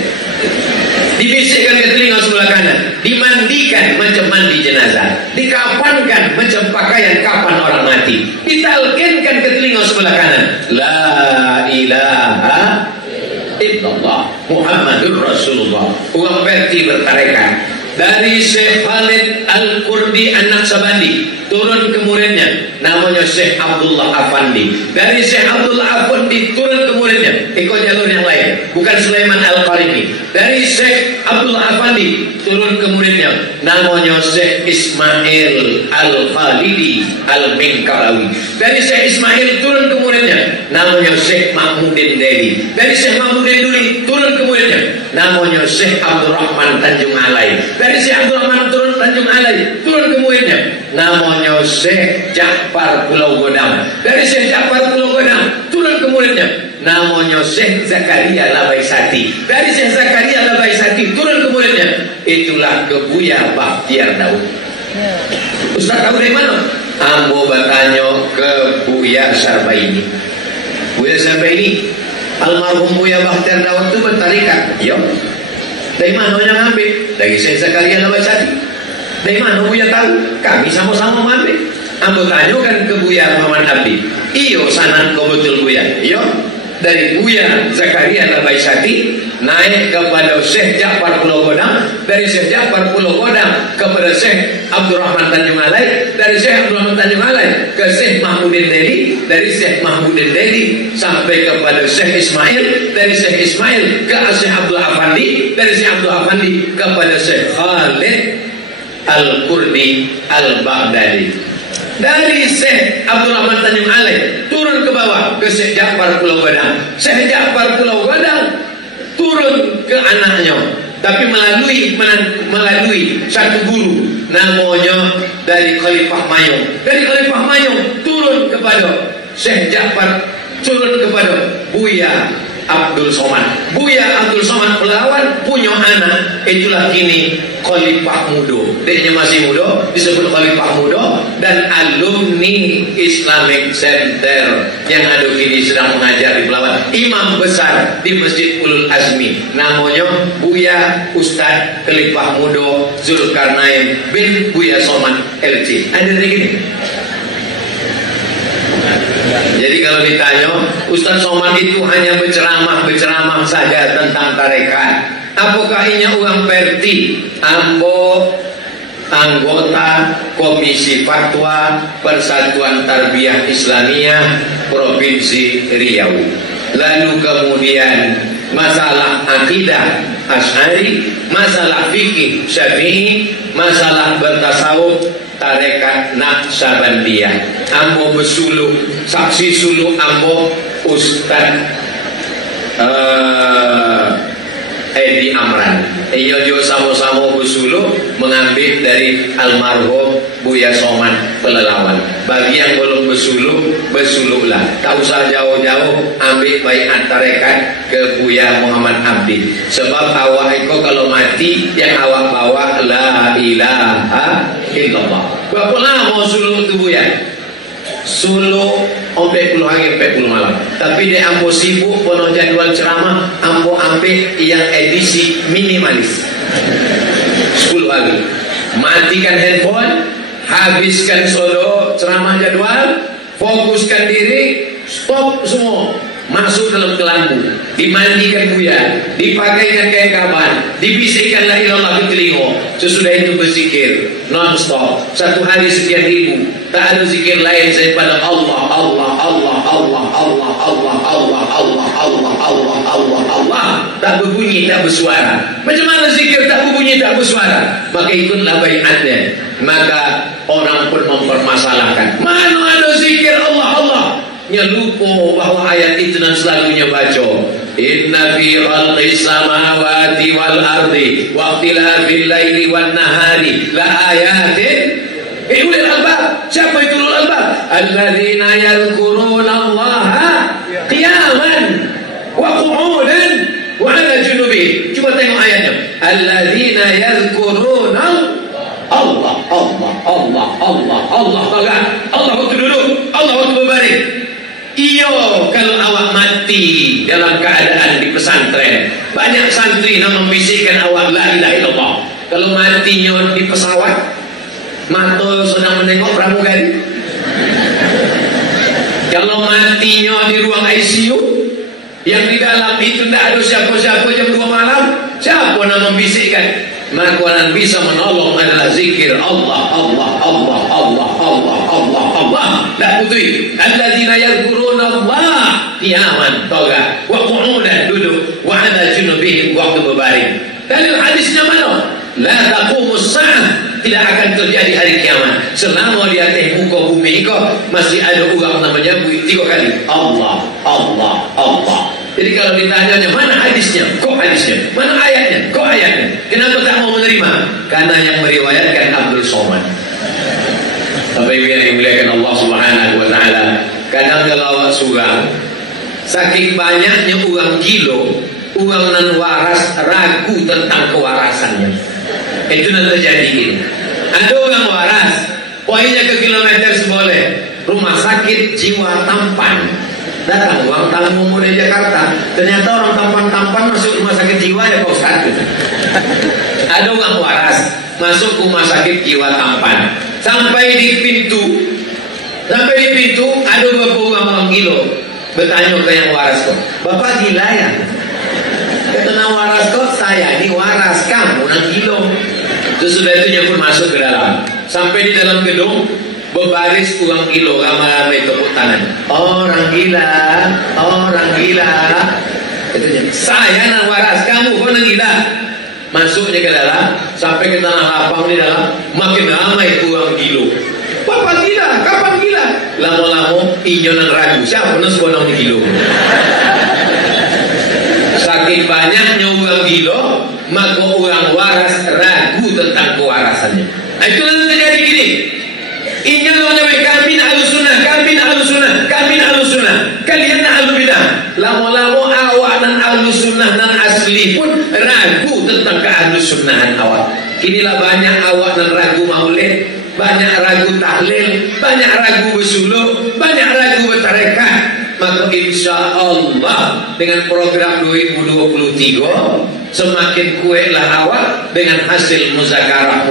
Dibisikkan ke telinga sebelah kanan, dimandikan macam mandi jenazah, dikafankan macam pakaian kafan orang mati, ditalkinkan ke telinga sebelah kanan, la ilaha illallah Muhammadur Rasulullah. Orang berarti bertarekat. Dari Syekh Khalid Al-Kurdi An-Naqsabandi turun ke muridnya namanya Syekh Abdullah Afandi. Dari Syekh Abdullah Afandi turun ke muridnya, ikut jalur yang lain, bukan Sulaiman Al-Karimi. Dari Syekh Abdullah Afandi turun ke muridnya namanya Syekh Ismail Al-Khalidi Al-Minkarawi. Dari Syekh Ismail turun ke muridnya namanya Syekh Mahmudin Deli. Dari Syekh Mahmudin Deli turun ke muridnya namanya Syekh Abdurrahman Tanjung Alai. Dari Syekh Abdurrahman turun Tanjung Alai turun ke muridnya namanya Syekh Ja'far Pulau Godam. Dari Syekh Ja'far Pulau Godam turun ke muridnya namanya Syekh Zakaria Labaisati. Dari Syekh Zakaria Labaisati turun ke muridnya, itulah ke Buya Bakhtiar Daud. Ustaz tahu dari mana? Ambo bertanya ke Buya Sarbaini. Buya Sarbaini, almarhum Buya Bakhtiar Daud itu bertarikat. Ya. Dari mana yang ambil? Dari Syekh Zakaria Labaisati. Dari mana Buya tahu? Kami sama-sama ambil. Ambo tanyakan ke Buya Muhammad Abdi. Iyo sanad kau betul Buya. Iyo. dari Buya Zakaria Al-Baisyati naik kepada Syekh Ja'far Pulau Godang, dari Syekh Ja'far Pulau Godang kepada Syekh Abdurrahman Tanjung Alai, dari Syekh Abdurrahman Tanjung Alai ke Syekh Mahmudin Dedi, dari Syekh Mahmudin Dedi sampai kepada Syekh Ismail, dari Syekh Ismail ke Syekh Abdul Afandi, dari Syekh Abdul Afandi kepada Syekh Khalid Al-Kurdi Al-Baghdadi. Dari Syekh Abdurrahman Tanjung Alai turun ke bawah ke Syekh Ja'far Pulau Godang. Syekh Ja'far Pulau Godang turun ke anaknya, tapi melalui satu guru namanya dari Khalifah Mayong. Dari Khalifah Mayong turun kepada Syekh Ja'far, turun kepada Buya Abdul Somad. Buya Abdul Somad Pelawan punya anak, itulah kini Khalifah Mudo. Dia masih muda, disebut Khalifah Mudo, dan alumni Islamic Center yang ada kini sedang mengajar di Pelawan. Imam besar di Masjid Ulul Azmi, namanya Buya Ustadz Khalifah Mudo Zulkarnain bin Buya Somad LC. Ada lagi gini. Jadi kalau ditanya, Ustaz Somad itu hanya berceramah saja tentang tarekat. Apakah ini orang perti? Ambo anggota Komisi Fatwa Persatuan Tarbiyah Islamiyah Provinsi Riau. Lalu kemudian masalah akidah Asy'ari, masalah fikih Syafi'i, masalah bertasawuf tarekat Naqsabandiyah. Ambo besuluk, saksi suluk ambo Ustaz Edi Amran. Iyo sama-sama besuluk mengambil dari almarhum Buya Somad Pelelawan. Bagi yang belum besuluk, besuluklah. Tak usah jauh-jauh ambil baiat tarekat ke Buya Muhammad Abdi. Sebab awak itu kalau mati yang awak bawa la ilaha illallah. Berapa lama suluk tu Buya? Suluk 40 hari 40 malam. Tapi dia ambo sibuk penuh jadual ceramah, ambo ambil yang edisi minimalis 10 hari. Matikan handphone, habiskan solo ceramah jadwal, fokuskan diri, stop semua, masuk dalam kelambu, dimandikan Buya, dipakaikan kain kaban, dibisikkan la ilallah di telinga. Sesudah itu berzikir non-stop 1 hari sekian ribu. Tak ada zikir lain daripada Allah, Allah, Allah, Allah, Allah, Allah, Allah, Allah, Allah, Allah, Allah, Allah. Tak berbunyi, tak bersuara. Macam mana zikir tak berbunyi, tak bersuara? Maka ikutlah baiatnya. Maka orang pun mempermasalahkan, mana ada zikir Allah, Allah. Nya lupa bahawa ayat itu dan selalunya baca, inna fi khalqis samawati wal ardi wa ikhtilafil laili wan nahari la ayatin ulil albab. Siapa itu ulul albab? Alladzina yadhkuruna Allaha qiyaman wa qu'udan wa 'ala junubihim. Cuba tengok ayatnya. Alladzina yadhkuruna Allah, Allah, Allah, Allah, Allah. Allah waktu duduk, Allah waktu berbaring. Iyo, kalau awak mati dalam keadaan di pesantren, banyak santri yang membisikkan awak la ilaha illallah. Kalau matinya di pesawat, mata sedang menengok pramugari. Kalau matinya di ruang ICU, yang di dalam itu tidak ada siapa-siapa jam 2 malam, siapa yang membisikkan? Maka yang bisa menolong adalah zikir Allah, Allah, Allah, Allah, Allah, Allah, Allah. Tak putih. Alladzina yadhkuruna Allah qiyaman toga wa qu'udan duduk wa 'ala junubihim waktu berbaring. Dalil hadisnya mana? La taqumus sa'ah, tidak akan terjadi hari kiamat selama di atas muka bumi itu masih ada orang namanya 3 kali Allah, Allah, Allah. Jadi kalau ditanya mana hadisnya, kok hadisnya? Mana ayatnya, kok ayatnya? Kenapa tak mau menerima? Karena yang meriwayatkan Abdul Somad. Tapi yang dimuliakan Allah Subhanahu wa taala, kadang kalau awak surang, saking banyaknya orang gilo, orang nan waras ragu tentang kewarasannya. Itu yang terjadi ini. Ada orang waras, poinnya ke kilometer seboleh, rumah sakit jiwa Tampan. Datang orang tamu muda Jakarta, ternyata orang tampan-tampan masuk rumah sakit jiwa ya Pak Ustaz. Ada orang waras masuk rumah sakit jiwa Tampan, sampai di pintu ada beberapa orang gilo. Bertanya ke yang waras kok, bapak gila ya? Kata nang waras kok, saya ini waras, kamu nang gila. Terus sudah itu dia pun masuk ke dalam. Sampai di dalam gedung, berbaris uang kilo ramai-ramai tepuk tangan. Orang gila, orang gila. Katanya, saya nang waras, kamu kok nang gila. Masuknya ke dalam, sampai ke tanah lapang di dalam, makin ramai uang kilo. Bapak gila, kapan gila? Lama-lama inyo nang ragu, siapa nang sekonong di kilo? Saking banyaknya uang kilo, maka orang waras ragu tentang kewarasannya. Nah, itu nanti terjadi gini. Inyo namanya kami nak alusunah, kami nak alusunah, kami nak alusunah. Kalian nak alubidah. Lama-lama awak dan alusunah dan asli pun ragu tentang kealusunahan awak. Inilah banyak awak dan ragu maulid, banyak ragu tahlil, banyak ragu bersuluk, banyak ragu bertarekat. Maka insya Allah dengan program 2023 semakin kuatlah awak dengan hasil muzakarah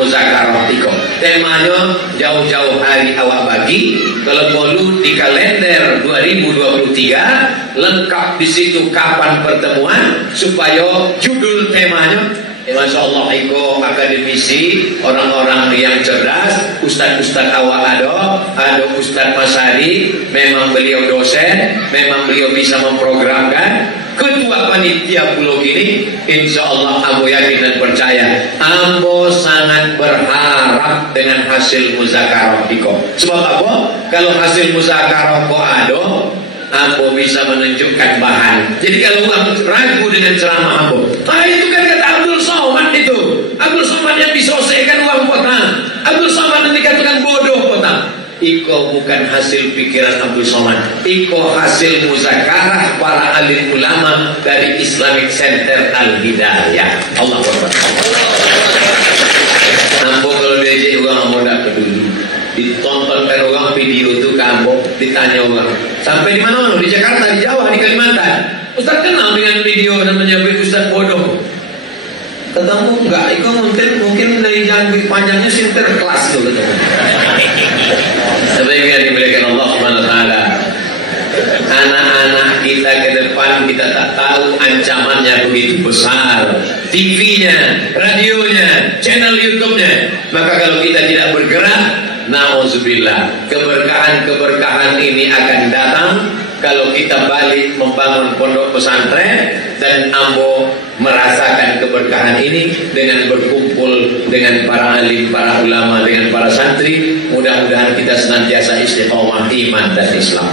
tiko. Temanya jauh-jauh hari awak bagi. Kalau perlu di kalender 2023 lengkap di situ kapan pertemuan supaya judul temanya. Masya Allah, Iko akademisi, orang-orang yang cerdas, ustad-ustad awak ada Ustad Masari, memang beliau dosen, memang beliau bisa memprogramkan. Ketua panitia pulau gini, insya Allah ambo yakin dan percaya, ambo sangat berharap dengan hasil muzakarah Iko. Sebab apa? Kalau hasil muzakarah kok ada, ambo bisa menunjukkan bahan. Jadi kalau orang ragu dengan ceramah ambo, itu kan kata Abdul Somad itu. Abdul Somad yang diselesaikan uang kota. Abdul Somad yang dikatakan bodoh kota. Iko bukan hasil pikiran Abdul Somad. Iko hasil muzakarah para alim ulama dari Islamic Center Al-Hidayah. Allah Akbar. Ambo kalau diajak orang ambo tak peduli. Ditontonkan orang video itu ke ambo, ditanya orang sampai di mana? Di Jakarta, di Jawa, di Kalimantan. Ustaz kenal dengan video namanya Ustaz bodoh. Ketemu enggak? Iko mungkin dari jangkrik panjangnya sinter kelas itu ketemu. Sebaiknya dimuliakan Allah Subhanahu wa taala. Anak-anak kita ke depan kita tak tahu ancamannya begitu besar. TV-nya, radionya, channel YouTube-nya. Maka kalau kita tidak bergerak, na'udzubillah, keberkahan-keberkahan ini akan datang kalau kita balik membangun pondok pesantren dan ambo merasakan keberkahan ini dengan berkumpul dengan para alim, para ulama, dengan para santri. Mudah-mudahan kita senantiasa istiqomah iman dan Islam.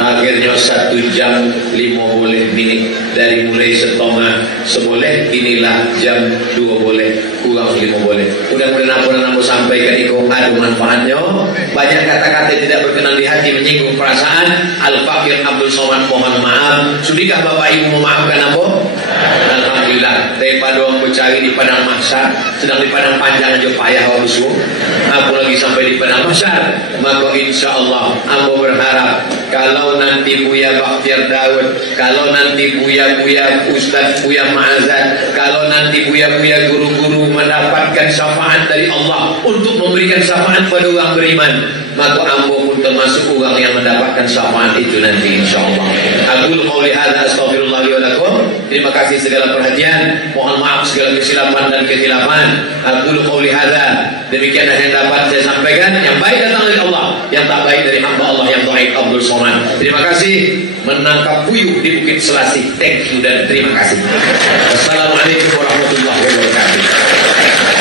Akhirnya 1 jam 15 menit dari mulai setengah seboleh, inilah jam 2 boleh, kurang 5 boleh. Mudah-mudahan apa yang aku sampaikan itu ada manfaatnya. Banyak kata-kata tidak berkenan di hati, menyinggung perasaan. Al-Fakir Abdul Somad mohon maaf. Sudikah Bapak Ibu memaafkan apa? Alhamdulillah. Daripada orang bercari di padang mahsyar, sedang di padang panjang aja payah orang suruh, apalagi sampai di padang mahsyar. Maka insya Allah aku berharap kalau nanti Buya Bakhtiar Daud, kalau nanti Buya-Buya Ustaz Buya Ma'azad, kalau nanti Buya-Buya guru-guru mendapatkan syafaat dari Allah untuk memberikan syafaat pada orang beriman, maka ambo pun termasuk orang yang mendapatkan syafaat itu nanti insyaallah. Aku qouli hadza astaghfirullah li wa lakum. Terima kasih segala perhatian, mohon maaf segala kesilapan dan kehilafan. Aku qouli hadza, demikian yang dapat saya sampaikan. Yang baik datang dari Allah, yang tak baik dari hamba Allah yang dhaif Abdul Somad. Terima kasih. Menangkap puyuh di Bukit Selasih. Thank you dan terima kasih. Wassalamualaikum warahmatullahi wabarakatuh.